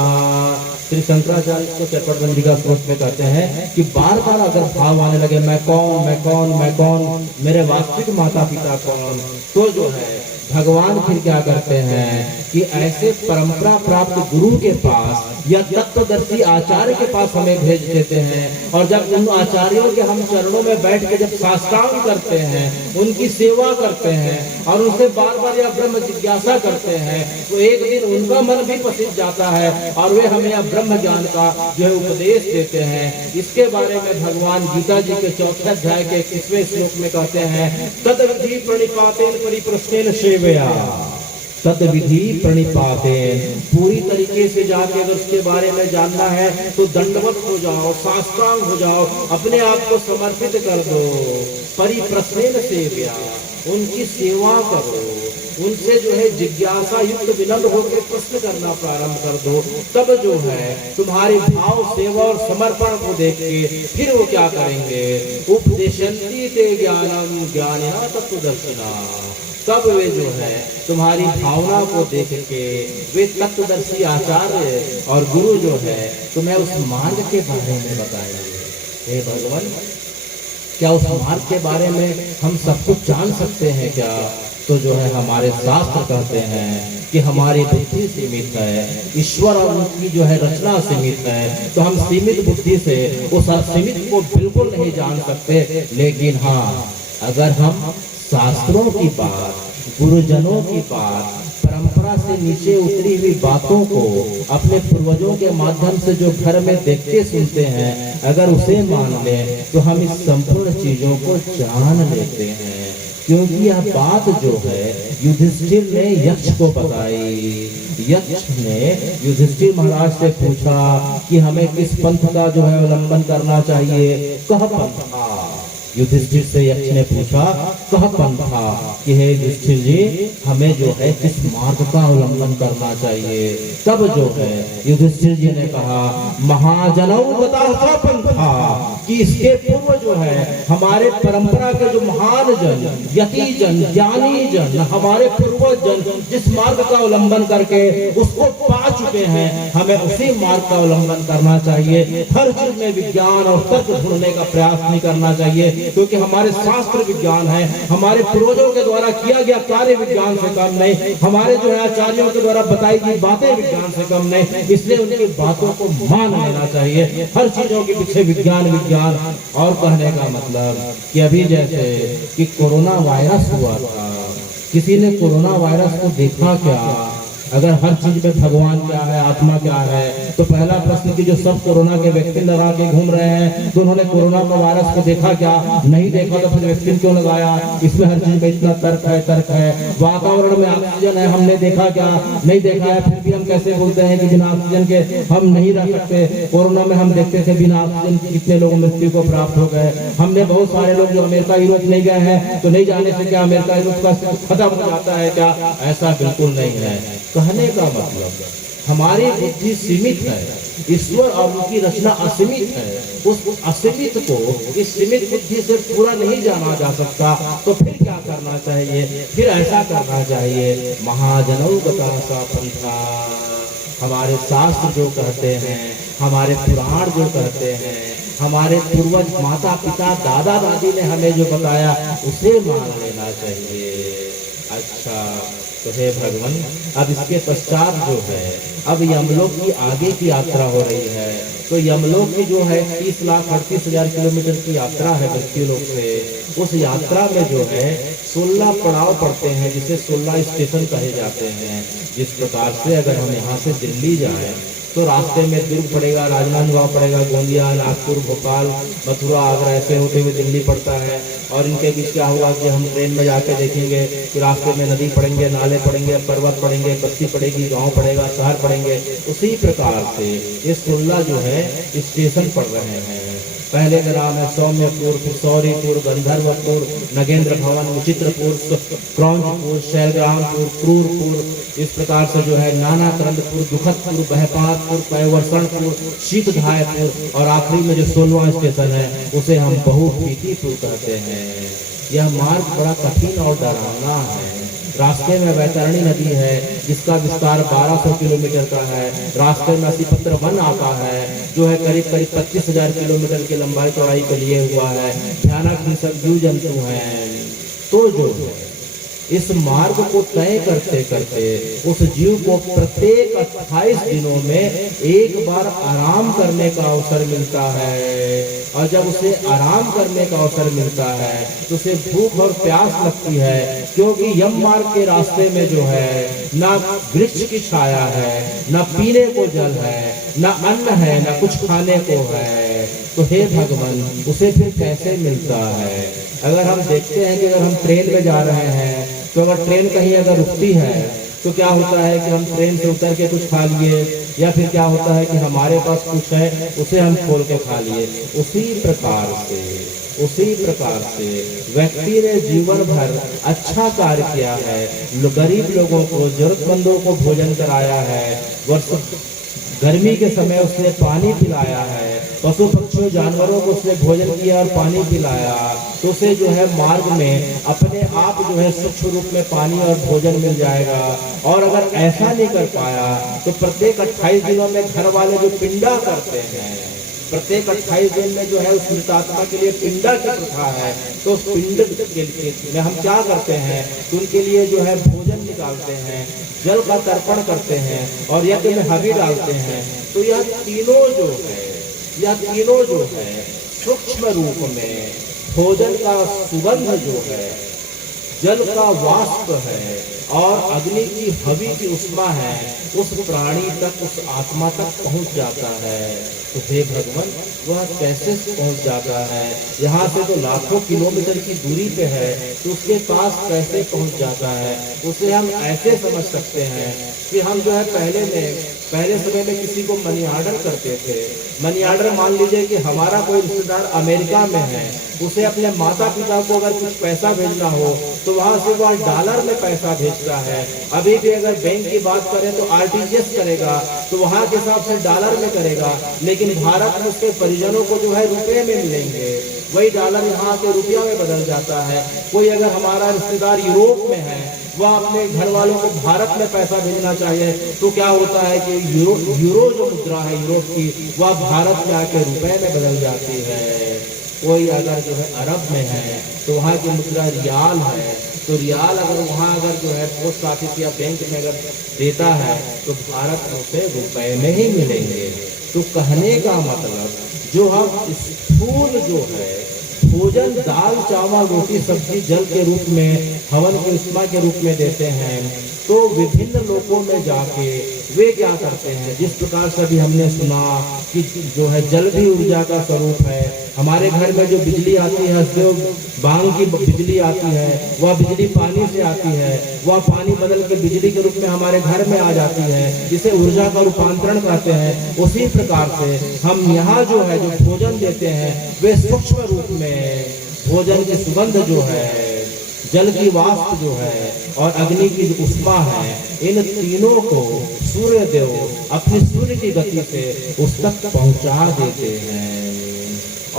श्री शंकराचार्य को चटपटबंदिका स्रोत में कहते हैं कि बार बार अगर भाव आने लगे, मैं कौन, मैं कौन, मैं कौन, मेरे वास्तविक माता पिता कौन, तो जो है भगवान फिर क्या करते हैं कि ऐसे परंपरा प्राप्त गुरु के पास या तत्वदर्शी आचार्य के पास हमें भेज देते हैं। और जब उन आचार्यों के हम चरणों में बैठ के जब साष्टांग करते हैं, उनकी सेवा करते हैं और उनसे बार बार यह ब्रह्म जिज्ञासा करते हैं, तो एक दिन उनका मन भी पसीज जाता है और वे हमें यह ब्रह्म ज्ञान का जो है उपदेश देते हैं। इसके बारे में भगवान गीता जी के 4 अध्याय के 21वें श्लोक में कहते हैं, तद्विधि प्रणिपातेन परिप्रश्नेन सेवया। तद्विधि प्रणिपातेन, पूरी तरीके से जाके अगर उसके बारे में जानना है तो दंडवत हो जाओ, साष्टांग हो जाओ, अपने आप को समर्पित कर दो। परिप्रश्नेन सेवया, उनकी सेवा करो, उनसे जो है जिज्ञासा युक्त विनम्र होकर प्रश्न करना प्रारंभ कर दो। तब जो है तुम्हारी भाव, सेवा और समर्पण को देख के फिर वो क्या करेंगे, उपदेशन्ति ते ज्ञानम ज्ञानिना तत्वदर्शिना। तब वे जो है तुम्हारी भावना को देख के वे तत्वदर्शी आचार्य और गुरु जो है तुम्हें उस मार्ग के बारे में बताएंगे। हे भगवान, क्या उस मार्ग के बारे में हम सब कुछ जान सकते हैं क्या? तो जो है हमारे शास्त्र कहते हैं कि हमारी बुद्धि सीमित है, ईश्वर और उनकी जो है रचना सीमित है, तो हम सीमित बुद्धि से उस असीमित को बिल्कुल नहीं जान सकते। लेकिन हाँ, अगर हम शास्त्रों की बात, गुरुजनों की बात, परंपरा से नीचे उतरी हुई बातों को अपने पूर्वजों के माध्यम से जो घर में देखते सुनते हैं, अगर उसे मान लें तो हम इस संपूर्ण चीजों को जान लेते हैं। क्योंकि यह बात जो है युधिष्ठिर ने यक्ष को बताई। यक्ष ने युधिष्ठिर महाराज से पूछा कि हमें किस पंथ का जो है अवलंबन करना चाहिए, कह पंथा। युधिष्ठिर से यक्ष ने पूछा, कह पंथा, कि हे युधिष्ठिर जी, हमें जो है किस मार्ग का अवलंबन करना चाहिए। तब जो है युधिष्ठिर जी ने कहा, महाजनौ गता पंथा, कि इसके पूर्व जो है हमारे परंपरा के जो महान जन, यति जन, ज्ञानी जन, हमारे पूर्वज जन जिस मार्ग का अवलंबन करके उसको पा चुके हैं, हमें उसी मार्ग का अवलंबन करना चाहिए। हर चीज में विज्ञान और तर्क ढूंढने का प्रयास नहीं करना चाहिए, क्योंकि हमारे शास्त्र विज्ञान है, हमारे पूर्वजों के द्वारा किया गया कार्य विज्ञान से कम नहीं, हमारे जो है आचार्यों के द्वारा बताई गई बातें विज्ञान से कम नहीं। इसलिए उनकी बातों को मान लेना चाहिए। हर चीजों के पीछे विज्ञान विज्ञान। और कहने का मतलब कि अभी जैसे कि कोरोना वायरस हुआ था, किसी ने कोरोना वायरस को देखा क्या? अगर हर चीज में भगवान क्या है, आत्मा क्या है, तो पहला प्रश्न कि जो सब कोरोना के वैक्सीन लगा के घूम रहे हैं, तो उन्होंने कोरोना का वायरस को देखा क्या? नहीं देखा, तो फिर वैक्सीन क्यों लगाया? इसमें हर चीज में इतना तर्क है। वातावरण में ऑक्सीजन है, हमने देखा क्या? नहीं देखा है, फिर भी हम कैसे बोलते हैं कि बिना ऑक्सीजन के हम नहीं रह सकते। कोरोना में हम देखते थे बिना ऑक्सीजन कितने लोग मृत्यु को प्राप्त हो गए। हमने बहुत सारे लोग जो अमेरिका यूरोप नहीं गए हैं, तो नहीं जाने से क्या अमेरिका यूरोप का खत्म हो जाता है क्या? ऐसा बिल्कुल नहीं है। कहने का मतलब हमारी बुद्धि सीमित है, ईश्वर और उनकी रचना असीमित है। उस असीमित को इस सीमित बुद्धि से पूरा नहीं जाना जा सकता, तो फिर क्या करना चाहिए? फिर ऐसा करना चाहिए, महाजनों गता पंथा, हमारे शास्त्र जो कहते हैं, हमारे पुराण जो कहते हैं, हमारे पूर्वज माता पिता दादा दादी ने हमें जो बताया उसे मान लेना चाहिए। अच्छा, तो हे भगवान, अब इसके पश्चात जो है, अब यमलोक की आगे की यात्रा हो रही है। तो यमलोक की जो है 30,38,000 किलोमीटर की यात्रा है मृत्युलोक से। उस यात्रा में जो है 16 पड़ाव पड़ते हैं, जिसे 16 स्टेशन कहे जाते हैं। जिस प्रकार से अगर हम यहाँ से दिल्ली जाएं तो रास्ते में दुर्ग पड़ेगा, राजनांदगांव पड़ेगा, गोंदिया, नागपुर, भोपाल, मथुरा, आगरा, ऐसे होते हुए दिल्ली पड़ता है। और इनके बीच क्या होगा कि हम ट्रेन में जाके देखेंगे कि रास्ते में नदी पड़ेंगे, नाले पड़ेंगे, पर्वत पड़ेंगे, बस्ती पड़ेगी, गांव पड़ेगा, शहर पड़ेंगे। उसी प्रकार से ये 16 जो है स्टेशन पड़ रहे हैं। पहले का नाम है सौम्यपुर, फिर सौरीपुर, गंधर्वपुर, नगेंद्र भवन, विचित्रपुर, क्रौंचपुर, शैलग्रामपुर, क्रूरपुर, इस प्रकार से जो है नानाकरंदपुर, दुखदपुर, बहपातपुर, पैवर्षणपुर, शीतधायपुर, और आखिरी में जो 16वां स्टेशन है उसे हम बहुपीतिपुर कहते हैं। यह मार्ग बड़ा कठिन और डरावना है। रास्ते में वैतरणी नदी है, जिसका विस्तार 1200 किलोमीटर का है। रास्ते में असीपत्र वन आता है, जो है करीब 25,000 किलोमीटर की लंबाई चौड़ाई के लिए हुआ है। भयानक हिंसक जीव जंतु हैं। तो जो है इस मार्ग को तय करते करते उस जीव को प्रत्येक 28 दिनों में एक बार आराम करने का अवसर मिलता है। और जब उसे आराम करने का अवसर मिलता है तो उसे भूख और प्यास लगती है, क्योंकि यम मार्ग के रास्ते में जो है ना वृक्ष की छाया है, ना पीने को जल है, ना अन्न है, ना कुछ खाने को है। तो हे भगवान, उसे फिर कैसे मिलता है? अगर हम देखते हैं कि अगर हम ट्रेन में जा रहे हैं तो अगर ट्रेन कहीं अगर रुकती है तो क्या होता है कि हम ट्रेन से उतर के कुछ खा लिए, या फिर क्या होता है कि हमारे पास कुछ है उसे हम खोल के खा लिए। उसी प्रकार से व्यक्ति ने जीवन भर अच्छा कार्य किया है, गरीब लोगों को, जरूरतमंदों को भोजन कराया है, गर्मी के समय उसने पानी पिलाया है, पशु पक्षियों जानवरों को उसने भोजन किया और पानी पिलाया, तो उसे जो है मार्ग में अपने आप जो है सूक्ष्म रूप में पानी और भोजन मिल जाएगा। और अगर ऐसा नहीं कर पाया तो प्रत्येक 28 दिनों में घर वाले जो पिंडा करते हैं, प्रत्येक 28 दिन में जो है उस मृतात्मा के लिए पिंडा की प्रथा है। तो उस पिंड में हम क्या करते हैं, तो उनके लिए जो है भोजन निकालते हैं, जल का तर्पण करते हैं और यज्ञ में हवि डालते हैं। तो यह तीनों जो है सूक्ष्म रूप में भोजन का सुगंध जो है, जल का वाष्प है और अग्नि की हवि की उष्मा है, उस प्राणी तक, उस आत्मा तक पहुंच जाता है। तो हे भगवान, वह कैसे पहुंच जाता है? यहाँ से तो लाखों किलोमीटर की दूरी पे है, तो उसके पास कैसे पहुंच जाता है? उसे हम ऐसे समझ सकते हैं कि हम जो है पहले समय में किसी को मनी ऑर्डर करते थे। मनी ऑर्डर मान लीजिए कि हमारा कोई रिश्तेदार अमेरिका में है, उसे अपने माता पिता को अगर कुछ पैसा भेजना हो तो वहां से वह डॉलर में पैसा भेजता है। अभी भी अगर बैंक की बात करें तो आरटीजीएस करेगा, तो वहां के हिसाब से डॉलर में करेगा। लेकिन भारत में उसके परिजनों को जो है रुपए में मिलेंगे, वही डॉलर यहाँ के रुपया में बदल जाता है। कोई अगर हमारा रिश्तेदार यूरोप में है, वह अपने घर वालों को भारत में पैसा भेजना चाहिए, तो क्या होता है कि यूरो जो मुद्रा है यूरोप की, वह भारत में आके रुपए में बदल जाती है। कोई अगर जो है अरब में है तो वहाँ की मुद्रा रियाल है, तो रियाल अगर वहाँ अगर जो है पोस्ट ऑफिस या बैंक में अगर देता है तो भारत में उसे रुपए में ही मिलेंगे। तो कहने का मतलब, जो हम स्थूल जो है भोजन, दाल चावल रोटी सब्जी जल के रूप में, हवन की उष्मा के रूप में देते हैं, तो विभिन्न लोकों में जाके वे क्या करते हैं, जिस प्रकार से अभी हमने सुना कि जो है जल भी ऊर्जा का स्वरूप है। हमारे घर में जो बिजली आती है, जो बांग की बिजली आती है, वह बिजली पानी से आती है, वह पानी बदल के बिजली के रूप में हमारे घर में आ जाती है, जिसे ऊर्जा का रूपांतरण कहते हैं। उसी प्रकार से हम यहाँ जो है जो भोजन देते हैं, वे सूक्ष्म रूप में भोजन की सुगंध जो है जल की वाष्प जो है और अग्नि की जो उष्मा है, इन तीनों को सूर्य देव अपनी सूर्य की गति से उस तक पहुंचा देते हैं।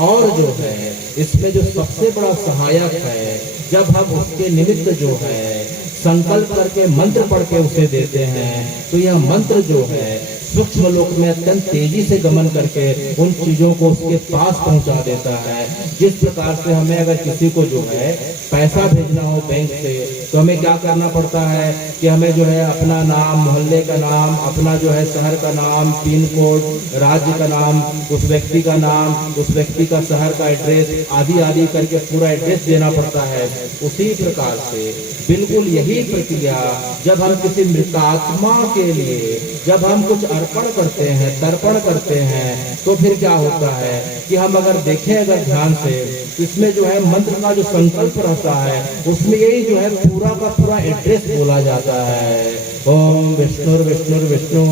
और जो है इसमें जो सबसे बड़ा सहायक है, जब हम उसके निमित्त जो है संकल्प करके मंत्र पढ़ के उसे देते हैं, तो यह मंत्र जो है सूक्ष्म लोक में अत्यंत तेजी से गमन करके उन चीजों को उसके पास पहुंचा देता है। जिस प्रकार से हमें अगर किसी को जो है पैसा भेजना हो बैंक से, तो हमें क्या करना पड़ता है कि हमें जो है अपना नाम, मोहल्ले का नाम, अपना जो है शहर का नाम, पिन कोड, राज्य का नाम, उस व्यक्ति का नाम, उस व्यक्ति का शहर का एड्रेस आदि आदि करके पूरा एड्रेस देना पड़ता है। उसी प्रकार से बिल्कुल यही प्रक्रिया जब हम किसी मृतात्मा के लिए जब हम कुछ अर्पण करते हैं, तर्पण करते हैं, तो फिर क्या होता है कि हम अगर देखें अगर ध्यान से, इसमें जो है मंत्र का जो संकल्प रहता है उसमें यही जो है पूरा का पूरा एड्रेस बोला जाता है। ओम विष्णुर विष्णुर विष्णु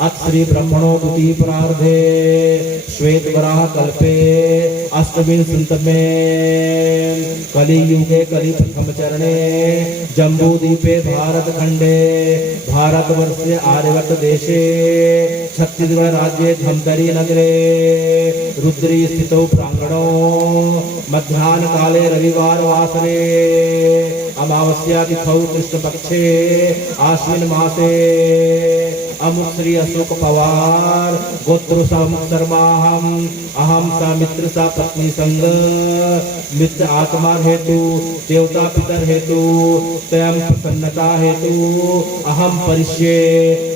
अथ श्री ब्रह्मणो द्वितीय प्रार्धे श्वेत वराह कल्पे अष्टविंश में कलियुगे कलि प्रथम चरणे जम्बूद्वीपे भारत खंडे भारतवर्षे आर्यवर्त देशे छत्तीसगढ़ राज्ये धमतरी नगरे रुद्री स्थितौ प्रांगणो मध्याह्न काले रविवार वासरे अमावस्या तिथौ कृष्ण पक्षे आश्विन मासे अमुक श्री अशोक पवार गोत्र शर्माहम अहम सा मित्र सा पत्नी संग मित्र आत्मा हेतु देवता पितर हेतु स्वयं प्रसन्नता हेतु अहम परिष्ये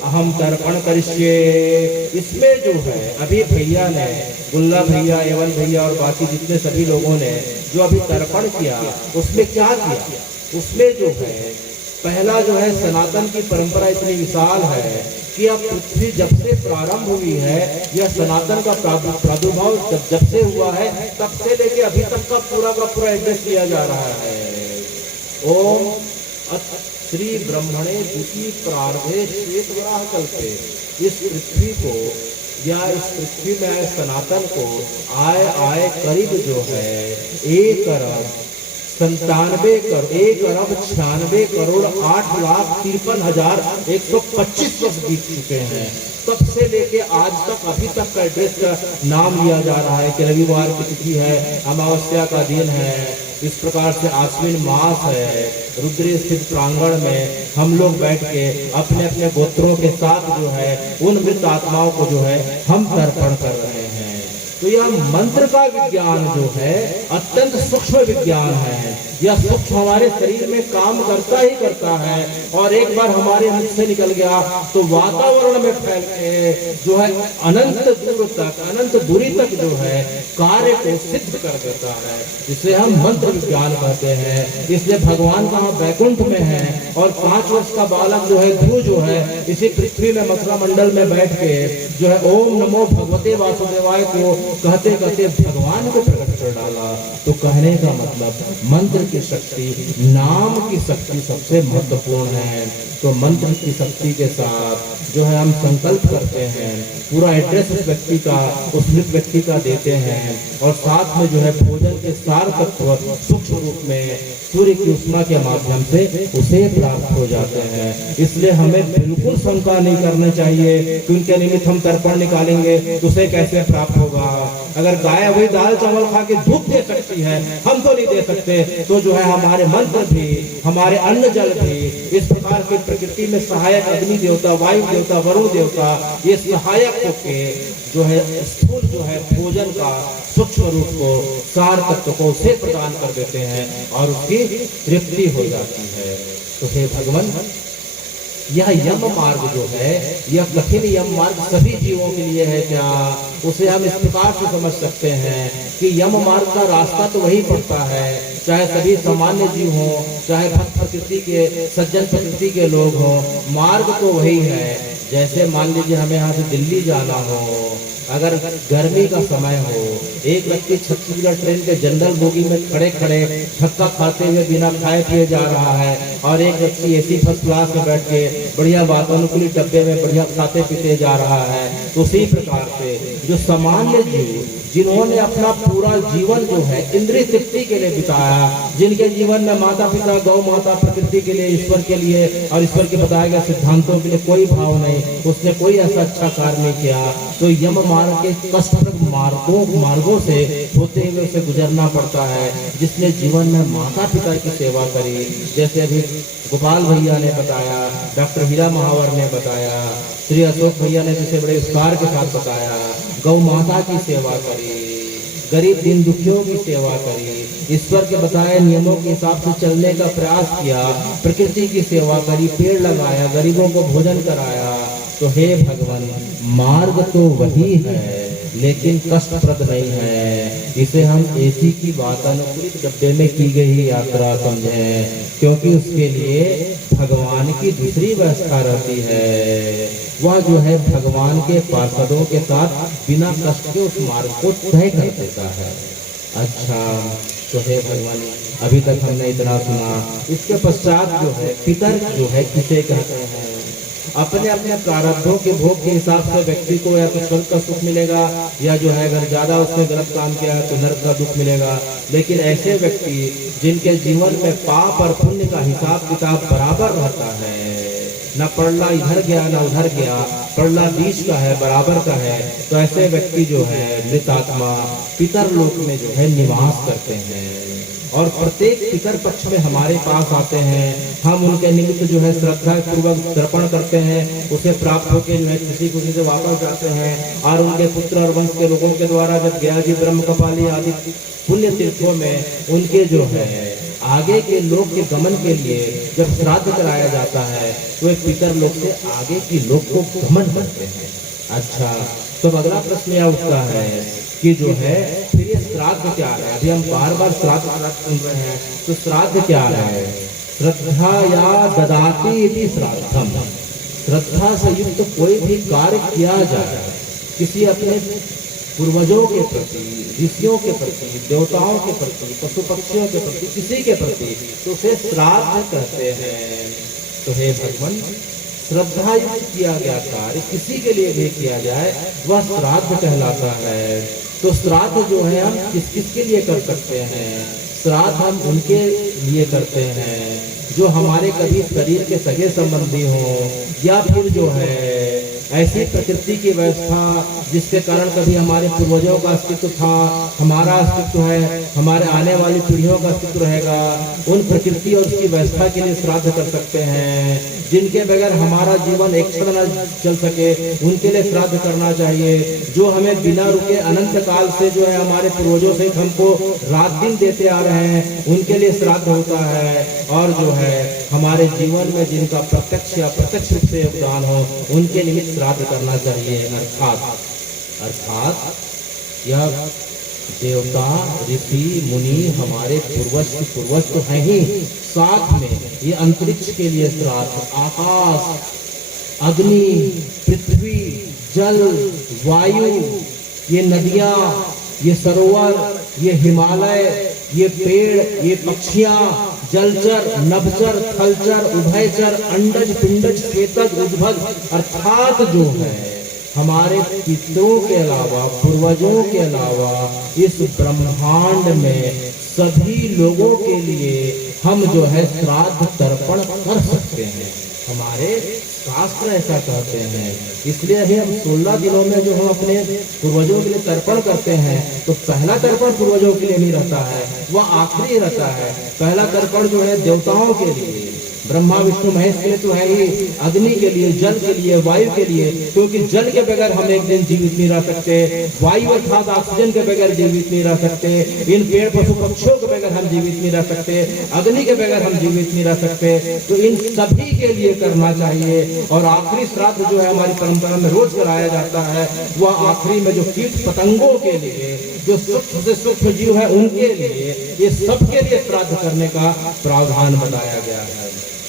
अहम तर्पण करिष्ये। इसमें जो है अभी भैया ने, गुल्ला भैया, एवन भैया और बाकी जितने सभी लोगों ने जो अभी तर्पण किया, उसमें क्या किया, उसमें जो है पहला जो है सनातन की परंपरा इतनी विशाल है कि अब पृथ्वी जब से प्रारंभ हुई है, यह सनातन का प्रादुर्भाव जब से हुआ है तब से लेके अभी तक का पूरा एड्रेस किया जा रहा है। ओम श्री ब्रह्मणे द्वितीय प्रारंभे श्वेत वराह कल्पे, इस पृथ्वी को या इस पृथ्वी में आए सनातन को आए करीब जो है 1 अरब 96 करोड़ 8,53,125 वर्ष बीत चुके हैं। तब से लेके आज तक अभी तक का एड्रेस का नाम लिया जा रहा है कि रविवार की तिथि है, अमावस्या का दिन है, इस प्रकार से आश्विन मास है, रुद्री स्थित प्रांगण में हम लोग बैठ के अपने अपने गोत्रों के साथ जो है उन मृत आत्माओं को जो है हम तर्पण कर रहे हैं। तो यह मंत्र का विज्ञान जो है अत्यंत सूक्ष्म विज्ञान है। यह सूक्ष्म हमारे शरीर में काम करता ही करता है, और एक बार हमारे मुख से निकल गया तो वातावरण में फैल के जो है अनंत दूर तक, अनंत दूरी तक जो है कार्य को सिद्ध कर देता है। इसे हम मंत्र विज्ञान कहते हैं। इसलिए भगवान कहाँ बैकुंठ में है और 5 वर्ष का बालक जो है ध्रुव जो है इसी पृथ्वी में मथुरा मंडल में बैठ के जो है ओम नमो भगवते वासुदेवाय को कहते कहते भगवान को प्रकट कर डाला। तो कहने का मतलब मंत्र की शक्ति, नाम की शक्ति सबसे महत्वपूर्ण है। तो मंत्र की शक्ति के साथ जो है हम संकल्प करते हैं, पूरा एड्रेस उस व्यक्ति का, उस मृत व्यक्ति का देते हैं, और साथ में जो है भोजन के सार तत्व सूक्ष्म रूप में सूर्य की उष्मा के माध्यम से उसे प्राप्त हो जाते हैं। इसलिए हमें बिल्कुल शंका नहीं करना चाहिए कि उनके निमित्त हम तर्पण निकालेंगे तो उसे कैसे प्राप्त होगा। अगर गाय वही दाल चावल खा के धूप दे सकती है, हम तो नहीं दे सकते, तो जो है हमारे मंत्र भी, हमारे अन्न जल भी इस प्रकार की प्रकृति में सहायक अग्नि देवता, वायु देवता, वरुण देवता, ये सहायक होके जो है स्थूल जो है भोजन का सूक्ष्म रूप को, सार तत्व को उसे प्रदान कर देते हैं और उसकी तृप्ति हो जाती है। तो हे भगवान, यह यम मार्ग जो है, यह कठिन यम मार्ग सभी जीवों के लिए है क्या? उसे हम इस प्रकार से समझ सकते हैं कि यम मार्ग का रास्ता तो वही पड़ता है, चाहे सभी सामान्य जीव हो, चाहे भक्त प्रकृति के, सज्जन प्रकृति के लोग हो, मार्ग तो वही है। जैसे मान लीजिए हमें यहाँ से दिल्ली जाना हो, अगर गर्मी का समय हो, एक व्यक्ति छत्तीसगढ़ ट्रेन के जनरल बोगी में खड़े खड़े धक्का खाते हुए बिना खाए पिए जा रहा है, और एक व्यक्ति एसी फर्स्ट क्लास में बैठ के बढ़िया वातानुकूलित डब्बे में बढ़िया खाते पीते जा रहा है, तो उसी प्रकार से जो सामान्य जीव जिन्होंने अपना पूरा जीवन जो है इंद्रिय तृप्ति के लिए बिताया, जिनके जीवन में माता पिता, गौ माता, प्रकृति के लिए, ईश्वर के लिए और ईश्वर के बताए गए सिद्धांतों के लिए कोई भाव नहीं, उसने कोई ऐसा अच्छा कार्य नहीं किया, तो यम मार्ग के कष्टप्रद मार्गों से होते हुए उसे गुजरना पड़ता है। जिसने जीवन में माता पिता की सेवा करी, जैसे अभी गोपाल भैया ने बताया, डॉक्टर हीरा महावर ने बताया, श्री अशोक भैया ने जिसे बड़े विस्तार के साथ बताया, गौ माता की सेवा करी, गरीब दीन दुखियों की सेवा करी, ईश्वर के बताए नियमों के हिसाब से चलने का प्रयास किया, प्रकृति की सेवा करी, पेड़ लगाया, गरीबों को भोजन कराया, तो हे भगवान, मार्ग तो वही है लेकिन कष्टप्रद नहीं है। इसे हम एसी की वातानुकूलित डब्बे में की गई यात्रा समझें, क्योंकि उसके लिए भगवान की दूसरी व्यवस्था रहती है। वह जो है भगवान के पार्षदों के साथ बिना कष्ट के उस मार्ग को तय कर देता है। अच्छा, तो हे भगवान, अभी तक हमने इतना सुना। इसके पश्चात जो है पितर जो है किसे कहते हैं? अपने अपने प्रारब्धों के भोग के हिसाब से व्यक्ति को या तो स्वर्ग का सुख मिलेगा, या जो है अगर ज्यादा उसने गलत काम किया तो नरक का दुख मिलेगा। लेकिन ऐसे व्यक्ति जिनके जीवन में पाप और पुण्य का हिसाब किताब बराबर रहता है, न पड़ला इधर गया न उधर गया, पड़ला बीच का है, बराबर का है, तो ऐसे व्यक्ति जो है मृत आत्मा पितर लोक में जो है निवास करते हैं। और प्रत्येक पितर पक्ष में हमारे पास आते हैं, हम उनके निमित्त जो है श्रद्धा पूर्वक तर्पण करते हैं, उसे प्राप्त होकर जो है किसी खुशी से वापस जाते हैं। और उनके पुत्र और वंश के लोगों के द्वारा जब गया जी, ब्रह्म कपाली आदि पुण्य तीर्थों में उनके जो है आगे के लोक के गमन के लिए जब श्राद्ध कराया जाता है, तो एक पितर लोक से आगे की लोक को गमन करते हैं। अच्छा, तो अगला प्रश्न यह उठता है कि जो है फिर ये श्राद्ध क्या है? अभी हम बार बार श्राद्ध सुन रहे हैं, तो श्राद्ध क्या है? श्रद्धा या ददाति इति श्राद्धम। श्रद्धा से युक्त कोई भी कार्य किया जाए, किसी अपने पूर्वजों के प्रति, ऋषियों के प्रति, देवताओं के प्रति, पशु पक्षियों के प्रति, किसी के प्रति, तो उसे श्राद्ध कहते हैं। तो हे भगवान, श्रद्धा युक्त किया गया कार्य किसी के लिए भी किया जाए, वह श्राद्ध कहलाता है। तो श्राद्ध जो है हम किस किस के लिए कर सकते हैं? श्राद्ध हम उनके लिए करते हैं जो हमारे कभी शरीर के सगे संबंधी हों, या फिर जो है ऐसी प्रकृति की व्यवस्था जिसके कारण कभी हमारे पूर्वजों का अस्तित्व था, हमारा अस्तित्व है, हमारे आने वाली पीढ़ियों का अस्तित्व रहेगा, उन प्रकृति और उसकी व्यवस्था के लिए श्राद्ध कर सकते हैं। जिनके बगैर हमारा जीवन एक क्षण न चल सके, उनके लिए श्राद्ध करना चाहिए। जो हमें बिना रुके अनंत काल से जो है हमारे पूर्वजों से हमको रात दिन देते आ रहे हैं, उनके लिए श्राद्ध होता है। और जो है हमारे जीवन में जिनका प्रत्यक्ष या अप्रत्यक्ष रूप से योगदान हो, उनके निमित्त श्राद्ध करना चाहिए। अर्थात यह देवता, ऋषि, मुनि हमारे पूर्वज तो हैं ही, साथ में ये अंतरिक्ष के लिए श्राद्ध, आकाश, अग्नि, पृथ्वी, जल, वायु, ये नदियां, ये सरोवर, ये हिमालय, ये पेड़, ये पक्षियां, जलचर, नभचर, थलचर, उभयचर, अंडज, पिंडज, श्वेतज, उद्भज, अर्थात जो है हमारे पितरों के अलावा, पूर्वजों के अलावा इस ब्रह्मांड में सभी लोगों के लिए हम जो है श्राद्ध तर्पण कर सकते हैं। हमारे शास्त्र ऐसा कहते हैं। इसलिए ही हम 16 दिनों में जो हम अपने पूर्वजों के लिए तर्पण करते हैं, तो पहला तर्पण पूर्वजों के लिए नहीं रहता है, वह आखिरी रहता है। पहला तर्पण जो है देवताओं के लिए, ब्रह्मा विष्णु महेश के लिए तो है ही, अग्नि के लिए, जल के लिए, वायु के लिए, क्योंकि जल के बगैर हम एक दिन जीवित नहीं रह सकते, वायु अर्थात ऑक्सीजन के बगैर जीवित नहीं रह सकते, इन पेड़ पशु पक्षियों के बगैर हम जीवित नहीं रह सकते, अग्नि के बगैर हम जीवित नहीं रह सकते। तो इन सभी के लिए करना चाहिए। और आखिरी श्राद्ध जो है हमारी परंपरा में रोज कराया जाता है, वह आखिरी में जो कीट पतंगों के लिए, जो सूक्ष्म से सूक्ष्म जीव है उनके लिए, ये सबके लिए श्राद्ध करने का प्रावधान बताया गया है।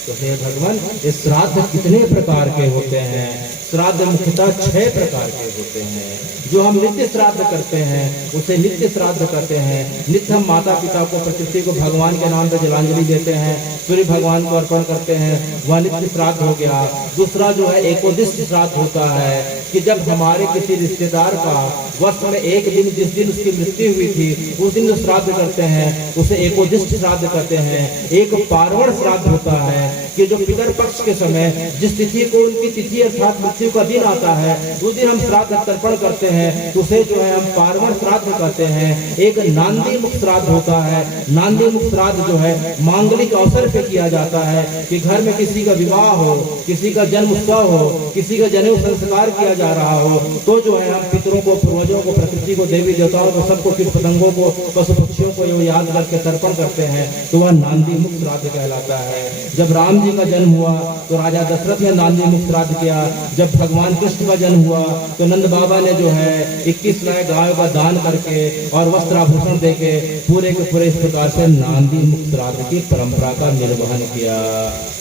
तो हे भगवान, ये श्राद्ध कितने प्रकार के होते हैं? श्राद्ध मुख्यतः 6 प्रकार के होते हैं। जो हम नित्य श्राद्ध करते हैं उसे नित्य श्राद्ध करते हैं। नित्य हम माता पिता को, प्रकृति को भगवान के नाम पर जलांजलि देते हैं, सूर्य भगवान को अर्पण करते हैं, वह नित्य श्राद्ध हो गया। दूसरा जो है एकोदिष्ट श्राद्ध होता है कि जब हमारे किसी रिश्तेदार का वर्ष में एक दिन, जिस दिन उसकी मृत्यु हुई थी उस दिन जो श्राद्ध करते हैं उसे एकोदिष्ट श्राद्ध करते हैं। एक पार्वण श्राद्ध होता है कि जो पितर पक्ष के समय जिस तिथि को उनकी तिथि अर्थात मृत्यु का दिन आता है उस दिन हम श्राद्ध तर्पण करते हैं, उसे जो है हम पार्वण श्राद्ध कहते हैं। एक नांदी मुख श्राद्ध होता है। नांदी मुख श्राद्ध जो है मांगलिक अवसर पे किया जाता है कि घर में किसी का विवाह हो, किसी का जन्म उत्सव हो, किसी का जनेऊ संस्कार किया जा रहा हो, तो जो है हम पितरों को, पूर्वजों को, प्रकृति को, देवी देवताओं को, सबको, कीट पतंगों को, पशु पक्षियों को याद करके तर्पण करते हैं, तो वह नांदी मुख श्राद्ध कहलाता है। जब राम जी का जन्म हुआ तो राजा दशरथ ने नांदी मुख श्राद्ध किया। जब भगवान कृष्ण का जन्म हुआ तो नंद बाबा ने जो है 21 लाख गायों का दान करके और वस्त्राभूषण देके पूरे के पूरे इस प्रकार से नांदी मुख श्राद्ध की परंपरा का निर्वहन किया।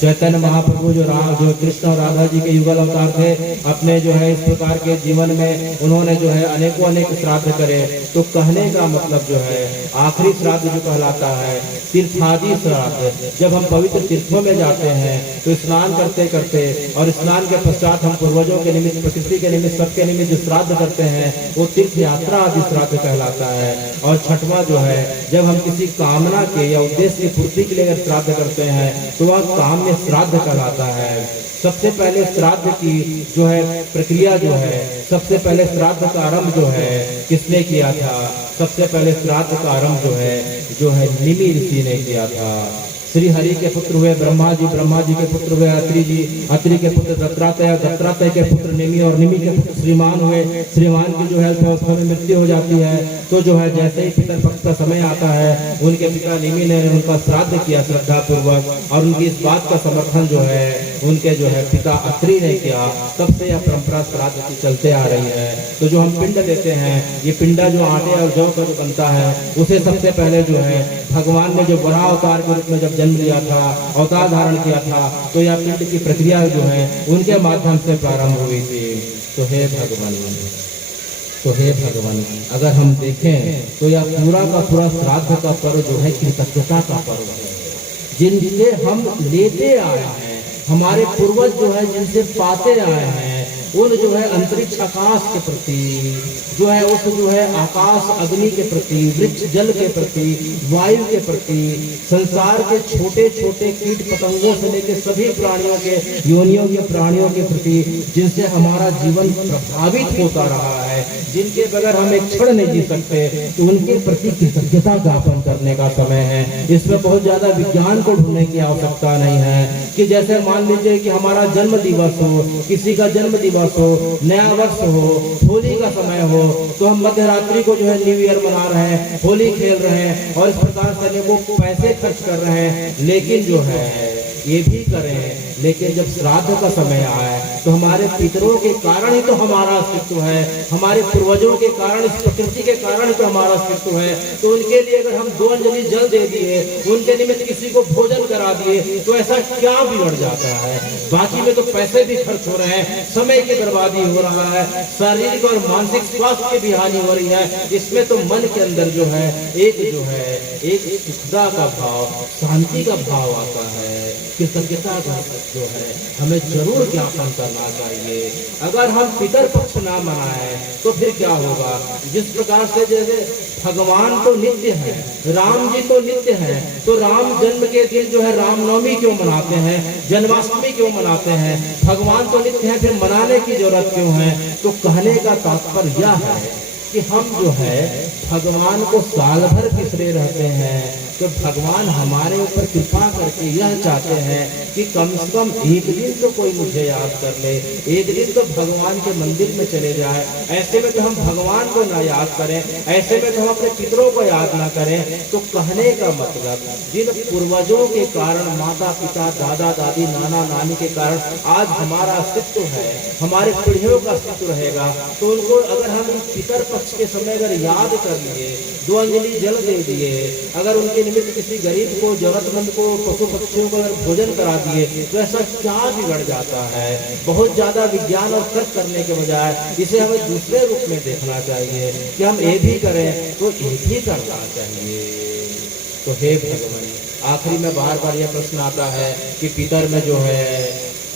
चैतन्य महाप्रभु जो कृष्ण और राधा जी के युगल अवतार थे, अपने जो है इस प्रकार के जीवन में उन्होंने जो है अनेकों अनेक श्राद्ध करे। तो कहने का मतलब जो है आखिरी श्राद्ध जो कहलाता है तीर्थादि श्राद्ध। जब हम पवित्र तीर्थों में जाते हैं तो स्नान करते करते और स्नान के पश्चात हम पूर्वजों के निमित्त, प्रकृति के निमित्त, सबके निमित्त जो श्राद्ध करते हैं वो तीर्थ यात्रा आदि श्राद्ध कहलाता है। और छठवां जो है जब हम किसी कामना के या उद्देश्य की पूर्ति के लिए अगर श्राद्ध करते हैं तो वह काम्य श्राद्ध कहलाता है। सबसे पहले श्राद्ध की जो है प्रक्रिया जो है, सबसे पहले श्राद्ध का आरंभ जो है किसने किया था? सबसे पहले श्राद्ध का आरंभ जो है निमि ऋषि ने किया था। श्री हरि के पुत्र हुए ब्रह्मा जी, ब्रह्मा जी के पुत्र हुए अत्रि जी, अत्रि के पुत्र दत्तात्रेय, दत्तात्रेय के पुत्र निमि और निमि के पुत्र श्रीमान हुए। श्रीमान की जो है अवस्था में मृत्यु हो जाती है तो जो है जैसे ही पितर पक्ष का समय आता है उनके पिता निमि ने उनका श्राद्ध किया श्रद्धा पूर्वक, और उनकी इस बात का समर्थन जो है उनके जो है पिता अत्रि ने किया। तब से यह परंपरा श्राद्ध की चलते आ रही है। तो जो हम पिंड देते हैं, ये पिंडा जो आटे और जौ का जो बनता है उसे सबसे पहले जो है भगवान ने जो वराह अवतार के रूप में जब जन्म लिया था, अवतार धारण किया था, तो यह पिंड की प्रक्रिया जो है उनके माध्यम से प्रारंभ हुई थी। तो हे भगवान, अगर हम देखें तो यह पूरा का पूरा श्राद्ध का पर्व जो है कृतज्ञता का पर्व है। जिनसे हम लेते आए हैं, हमारे पूर्वज जो है जिनसे पाते आए हैं, उन जो है अंतरिक्ष आकाश के प्रति जो है उस जो है आकाश अग्नि के प्रति, वृक्ष जल के प्रति, वायु के प्रति, संसार के छोटे छोटे कीट पतंगों से लेकर सभी प्राणियों के, योनियों के प्राणियों के प्रति जिनसे हमारा जीवन प्रभावित होता रहा है, जिनके बगैर हम एक क्षण नहीं जी सकते, तो उनके प्रति कृतज्ञता ज्ञापन करने का समय है। इसमें बहुत ज्यादा विज्ञान को ढूंढने की आवश्यकता नहीं है कि जैसे मान लीजिए कि हमारा जन्म दिवस हो, किसी का जन्म दिवस हो, नया वर्ष हो, होली का समय हो, तो हम मध्य रात्रि को जो है न्यू ईयर मना रहे हैं, होली खेल रहे हैं और इस प्रकार से वो पैसे खर्च कर रहे हैं। लेकिन जो है ये भी करें, लेकिन जब श्राद्ध का समय आए तो हमारे पितरों के कारण ही तो हमारा अस्तित्व है, हमारे पूर्वजों के कारण, इस प्रकृति के कारण ही तो हमारा अस्तित्व है। तो उनके लिए अगर हम 2 अंजलि जल दे दिए, उनके निमित्त किसी को भोजन करा दिए, तो ऐसा क्या बिगड़ जाता है? बाकी में तो पैसे भी खर्च हो रहे हैं, समय की बर्बादी हो रहा है, शारीरिक और मानसिक स्वास्थ्य की भी हानि हो रही है। इसमें तो मन के अंदर जो है एक सुखदा का भाव, शांति का भाव आता है। कृतज्ञता का जो है हमें जरूर ज्ञापन करना चाहिए। अगर हम पितर पक्ष ना मनाएं तो फिर क्या होगा? जिस प्रकार से जैसे भगवान तो नित्य है, राम जी तो नित्य है, तो राम जन्म के दिन जो है रामनवमी क्यों मनाते हैं, जन्माष्टमी क्यों मनाते हैं? भगवान तो नित्य है, फिर मनाने की जरूरत क्यों है? तो कहने का तात्पर्य यह है कि हम जो है भगवान को साल भर पिछड़े रहते हैं, तो भगवान हमारे ऊपर कृपा करके यह चाहते हैं कि कम से कम एक दिन तो कोई मुझे याद कर ले, एक दिन तो भगवान के मंदिर में चले जाए। ऐसे में तो हम भगवान को ना याद करें, ऐसे में तो हम अपने पितरों को याद ना करें। तो कहने का मतलब जिन पूर्वजों के कारण, माता पिता, दादा दादी, नाना नानी के कारण आज हमारा अस्तित्व है, हमारे पीढ़ियों का अस्तित्व रहेगा, तो उनको अगर हम पितर पक्ष पक्ष के समय अगर याद कर लिए, 2 अंजलि जल दे दिए, अगर उनके निमित्त किसी गरीब को, जरूरतमंद को, पशु पक्षियों को अगर भोजन करा दिए, तो ऐसा क्या बिगड़ जाता है। बहुत ज्यादा विज्ञान और तर्क करने के बजाय इसे हमें दूसरे रूप में देखना चाहिए कि हम ये भी करें तो ये भी करना चाहिए। तो हे भगवान, आखिरी में बार बार यह प्रश्न आता है कि पितर में जो है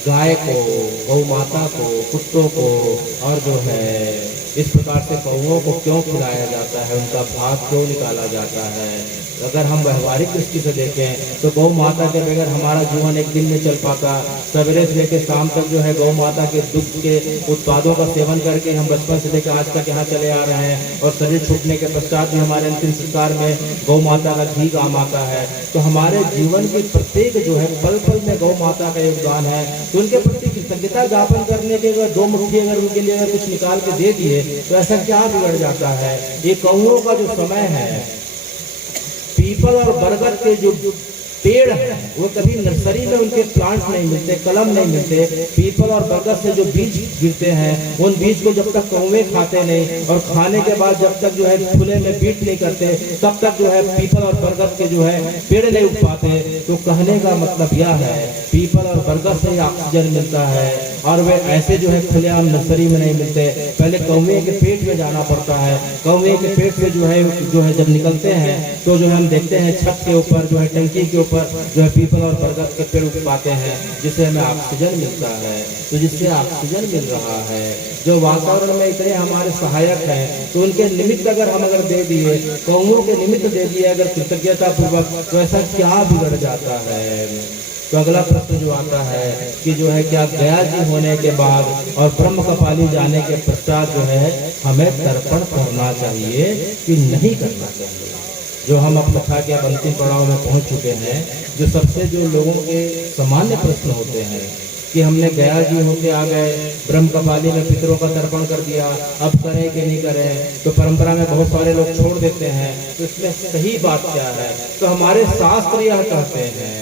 गाय को, गौ माता को, कुत्तों को और जो है इस प्रकार से कौओं को क्यों खिलाया जाता है, उनका भाग क्यों निकाला जाता है। अगर हम व्यवहारिक दृष्टि से देखें तो गौ माता के बगैर हमारा जीवन एक दिन में चल पाता। सवेरे से लेकर शाम तक जो है गौ माता के दुग्ध के उत्पादों का सेवन करके हम बचपन से लेकर आज तक यहाँ चले आ रहे हैं, और शरीर छूटने के पश्चात भी हमारे अंतिम संस्कार में गौ माता का घी काम आता है। तो हमारे जीवन की प्रत्येक जो है पल पल में गौ माता का योगदान है। तो उनके प्रति कृतज्ञता ज्ञापन करने के अगर 2 मुट्ठी अगर उनके लिए अगर कुछ निकाल के दे दिए तो ऐसा क्या बिगड़ जाता है। ये कौओं का जो समय है, पीपल और बरगद के जो पेड़ है वो कभी नर्सरी में उनके प्लांट नहीं मिलते, कलम नहीं मिलते। पीपल और बरगद से जो बीज गिरते हैं उन बीज को जब तक कौवे खाते नहीं, और खाने के बाद जब तक जो है खुले में बीट नहीं करते, तब तक जो है पीपल और बरगद के जो है पेड़ नहीं उग पाते। तो कहने का मतलब यह है, पीपल और बरगद से ऑक्सीजन मिलता है, और वे ऐसे जो है खुलेआम नर्सरी में नहीं मिलते। पहले कौवे के पेट में जाना पड़ता है। कौवे के पेट में जो है जब निकलते हैं तो जो हम देखते हैं छत के ऊपर जो है, टंकी के ऊपर जो है पीपल और बरगद के पेड़ उग पाते हैं, जिससे हमें ऑक्सीजन मिलता है। तो जिससे ऑक्सीजन मिल रहा है, जो वातावरण में इतने हमारे सहायक हैं, तो उनके निमित्त अगर हम अगर दे दिए, कौवों के निमित्त दे दिए अगर कृतज्ञता पूर्वक, तो ऐसा क्या बिगड़ जाता है। तो अगला प्रश्न जो आता है कि जो है क्या गया जी होने के बाद और ब्रह्म कपाली जाने के पश्चात जो है हमें तर्पण करना चाहिए कि नहीं करना चाहिए। जो हम अब कथा के अंतिम पड़ाव में पहुंच चुके हैं, जो सबसे जो लोगों के सामान्य प्रश्न होते हैं कि हमने गया जी होके आ गए, ब्रह्म कपाली में पितरों का तर्पण कर दिया, अब करें कि नहीं करें। तो परंपरा में बहुत सारे लोग छोड़ देते हैं। तो इसमें सही बात क्या है? तो हमारे शास्त्र यह कहते हैं,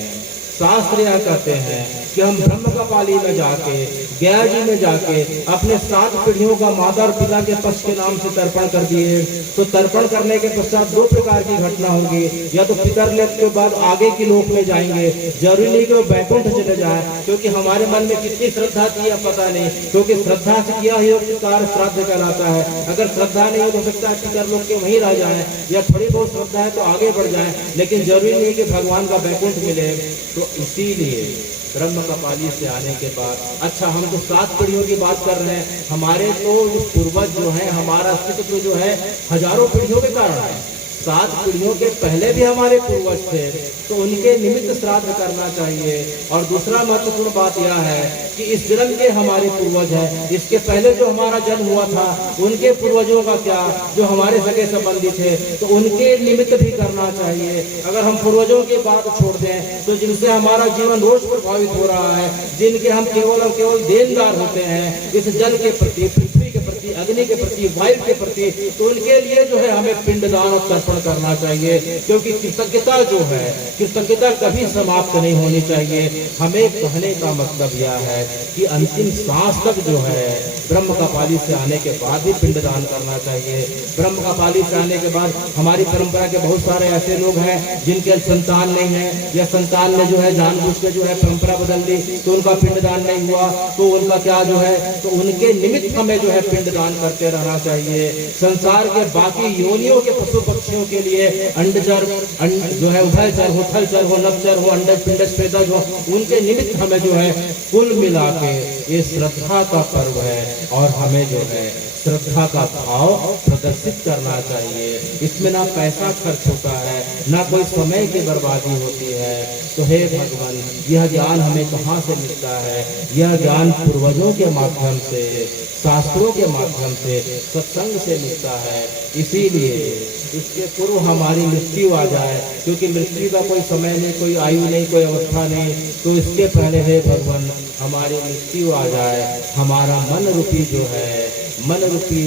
शास्त्र यह कहते हैं कि हम ब्रह्म कपाली में जाके, गया जी में जाके अपने 7 पीढ़ियों का माता और पिता के पक्ष के नाम से तर्पण कर दिए। तो तर्पण करने के पश्चात 2 प्रकार की घटना होगी, या तो पितर लोक के बाद आगे की लोक में जाएंगे। जरूरी नहीं कि वो बैकुंठ चले जाए, क्योंकि हमारे मन में कितनी श्रद्धा थी यह पता नहीं, क्योंकि श्रद्धा से किया ही कार्य श्राद्ध कहलाता है। अगर श्रद्धा नहीं हो तो सकता है पितर लोक के वहीं रह जाए, या थोड़ी बहुत श्रद्धा है तो आगे बढ़ जाए, लेकिन जरूरी नहीं कि भगवान का बैकुंठ मिले। तो इसीलिए ब्रह्म कपाली से आने के बाद, अच्छा हम तो 7 पीढ़ियों की बात कर रहे हैं, हमारे तो जो पूर्वज जो है, हमारा अस्तित्व जो है हजारों पीढ़ियों के कारण है। 7 पीढ़ियों के पहले भी हमारे पूर्वज थे, तो उनके निमित्त श्राद्ध करना चाहिए। और दूसरा महत्वपूर्ण बात यह है कि इस जन्म के हमारे पूर्वज हैं, इसके पहले जो हमारा जन्म हुआ था उनके पूर्वजों का क्या, जो हमारे सगे संबंधी थे, तो उनके निमित्त भी करना चाहिए। अगर हम पूर्वजों की बात छोड़ दें तो जिनसे हमारा जीवन रोज प्रभावित हो रहा है, जिनके हम केवल और केवल देनदार होते हैं इस जल के प्रति, पृथ्वी के प्रति, अग्नि के प्रति, वायु के प्रति, तो उनके लिए जो है हमें पिंडदान और तर्पण करना चाहिए। क्योंकि कृतज्ञता जो है, कृतज्ञता कभी समाप्त नहीं होनी चाहिए। हमें कहने का मतलब यह है कि अंतिम सांस तक जो है ब्रह्म कपाली से आने के बाद भी पिंडदान करना चाहिए। ब्रह्म कपाली से आने के बाद हमारी परंपरा के बहुत सारे ऐसे लोग हैं जिनके संतान नहीं है, या संतान ने जो है जानबूझ के जो है परंपरा बदल दी, तो उनका पिंडदान नहीं हुआ, तो उनका क्या जो है, तो उनके निमित्त हमें जो है पिंडदान करते रहना चाहिए। संसार के बाकी योनियों के पशु पक्षियों के लिए अंडचर जो है, उभयचर हो, थलचर हो, नवचर हो, अंडज पिंडज पेदज हो, उनके निमित्त हमें जो है कुल मिला के ये श्रद्धा का पर्व है, और हमें जो है श्रद्धा का भाव प्रदर्शित करना चाहिए। इसमें ना पैसा खर्च होता है, ना कोई समय की बर्बादी होती है। तो हे भगवान, यह ज्ञान हमें कहाँ से मिलता है? यह ज्ञान पूर्वजों के माध्यम से, शास्त्रों के माध्यम से, सत्संग से मिलता है। इसीलिए इसके पूर्व हमारी मृत्यु आ जाए, क्योंकि मृत्यु का कोई समय नहीं, कोई आयु नहीं, कोई अवस्था नहीं, तो इसके पहले हे भगवान हमारी मृत्यु आ जाए, हमारा मन रूपी जो है, मन रूपी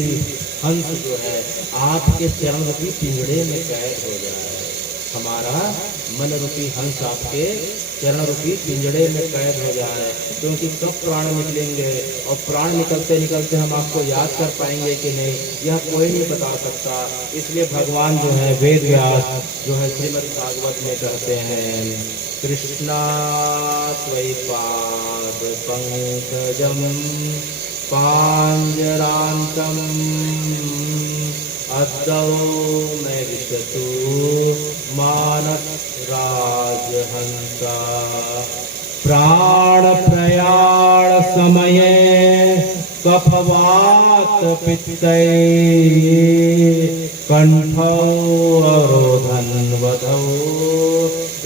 हंस जो है आपके चरण रूपी पिंजड़े में कैद हो जाए। हमारा मन रूपी हंस आपके चरण रूपी पिंजड़े में कैद हो जाए, क्योंकि कब प्राण निकलेंगे और प्राण निकलते निकलते हम आपको याद कर पाएंगे कि नहीं, यह कोई नहीं बता सकता। इसलिए भगवान जो है वेद व्यास जो है श्रीमद् भागवत में कहते हैं, कृष्णा त्वयि पाद पंकजम पांजरांतम अद्दौ मैं विशतु मानस राजहंसा। प्राण प्रयाण समये कफवात पित्तै कंठौ अरोधन वधौ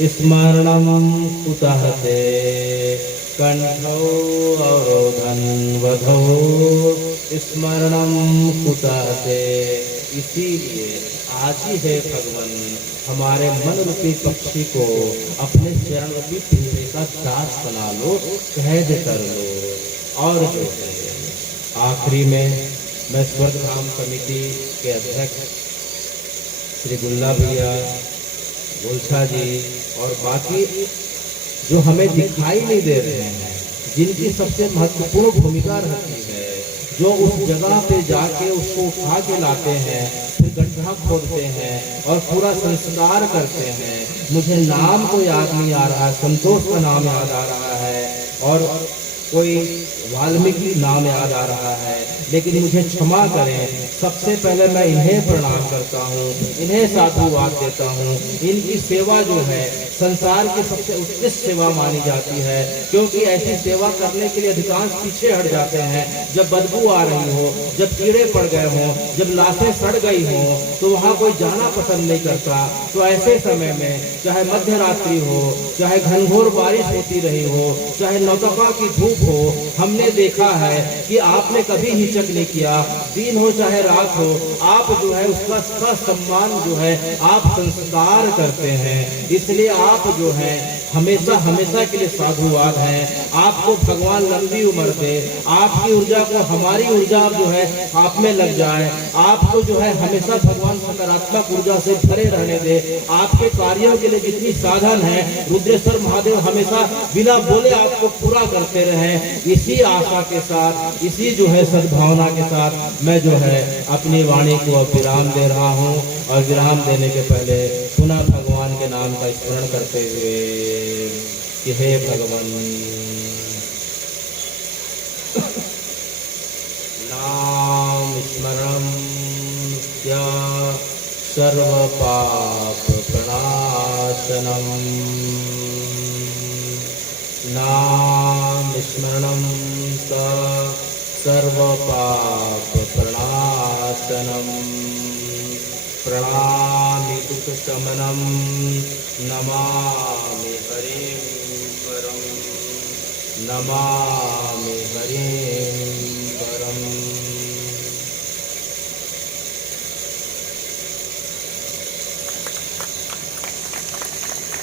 स्मरणं कुतः ते। कंठौ अरोधन वधौ स्मरणं कुतः ते। इसीलिए आज ही है भगवान हमारे मन रूपी पक्षी को अपने चरण रूपी पिंजरे का दास बना लो, कैद कर लो। और जो है आखिरी में मैं स्वर्गधाम समिति के अध्यक्ष श्री गुल्ला भैया, गोलछा जी और बाकी जो हमें दिखाई नहीं दे रहे हैं, जिनकी सबसे महत्वपूर्ण भूमिका रहती है, जो उस जगह पे जाके उसको उठा के लाते हैं, फिर गड्ढा खोदते हैं और पूरा संस्कार करते हैं। मुझे नाम तो याद नहीं आ रहा है, संतोष का नाम याद आ रहा है और कोई वाल्मीकि नाम याद आ रहा है, लेकिन मुझे क्षमा करें। सबसे पहले मैं इन्हें प्रणाम करता हूँ, इन्हें साधुवाद देता हूँ। इनकी सेवा जो है संसार की सबसे उत्कृष्ट सेवा मानी जाती है, क्योंकि ऐसी सेवा करने के लिए अधिकांश पीछे हट जाते हैं। जब बदबू आ रही हो, जब कीड़े पड़ गए हों, जब लाशें सड़ गई हों, तो वहाँ कोई जाना पसंद नहीं करता। तो ऐसे समय में चाहे मध्य रात्रि हो, चाहे घनघोर बारिश होती रही हो, चाहे नौतपा की धूप हो, हमने देखा है कि आपने कभी हिचक नहीं किया। दिन हो चाहे रात हो, आप जो है उसका ससम्मान जो है आप संस्कार करते हैं। इसलिए आप जो है हमेशा हमेशा के लिए साधुवाद हैं। आपको भगवान लंबी उम्र दे, आपकी ऊर्जा को हमारी ऊर्जा जो है आप में लग जाए। आपको जो है हमेशा भगवान सकारात्मक ऊर्जा से भरे रहने दे। आपके कार्यों के लिए जितनी साधन है, रुद्रेश्वर महादेव हमेशा बिना बोले आपको पूरा करते रहे। इसी आशा के साथ, इसी जो है सद्भावना के साथ मैं जो है अपनी वाणी को अब विराम दे रहा हूँ। और विराम देने के पहले पुनः भगवान के नाम का स्मरण करते हुए कि हे भगवान, नाम स्मरण क्या सर्व पाप प्रणाशनम। नाम स्मरणं स सर्व पाप प्रणाशनम। प्रणामि दुख शमनम, नमामि हरिं परम, नमामि हरिं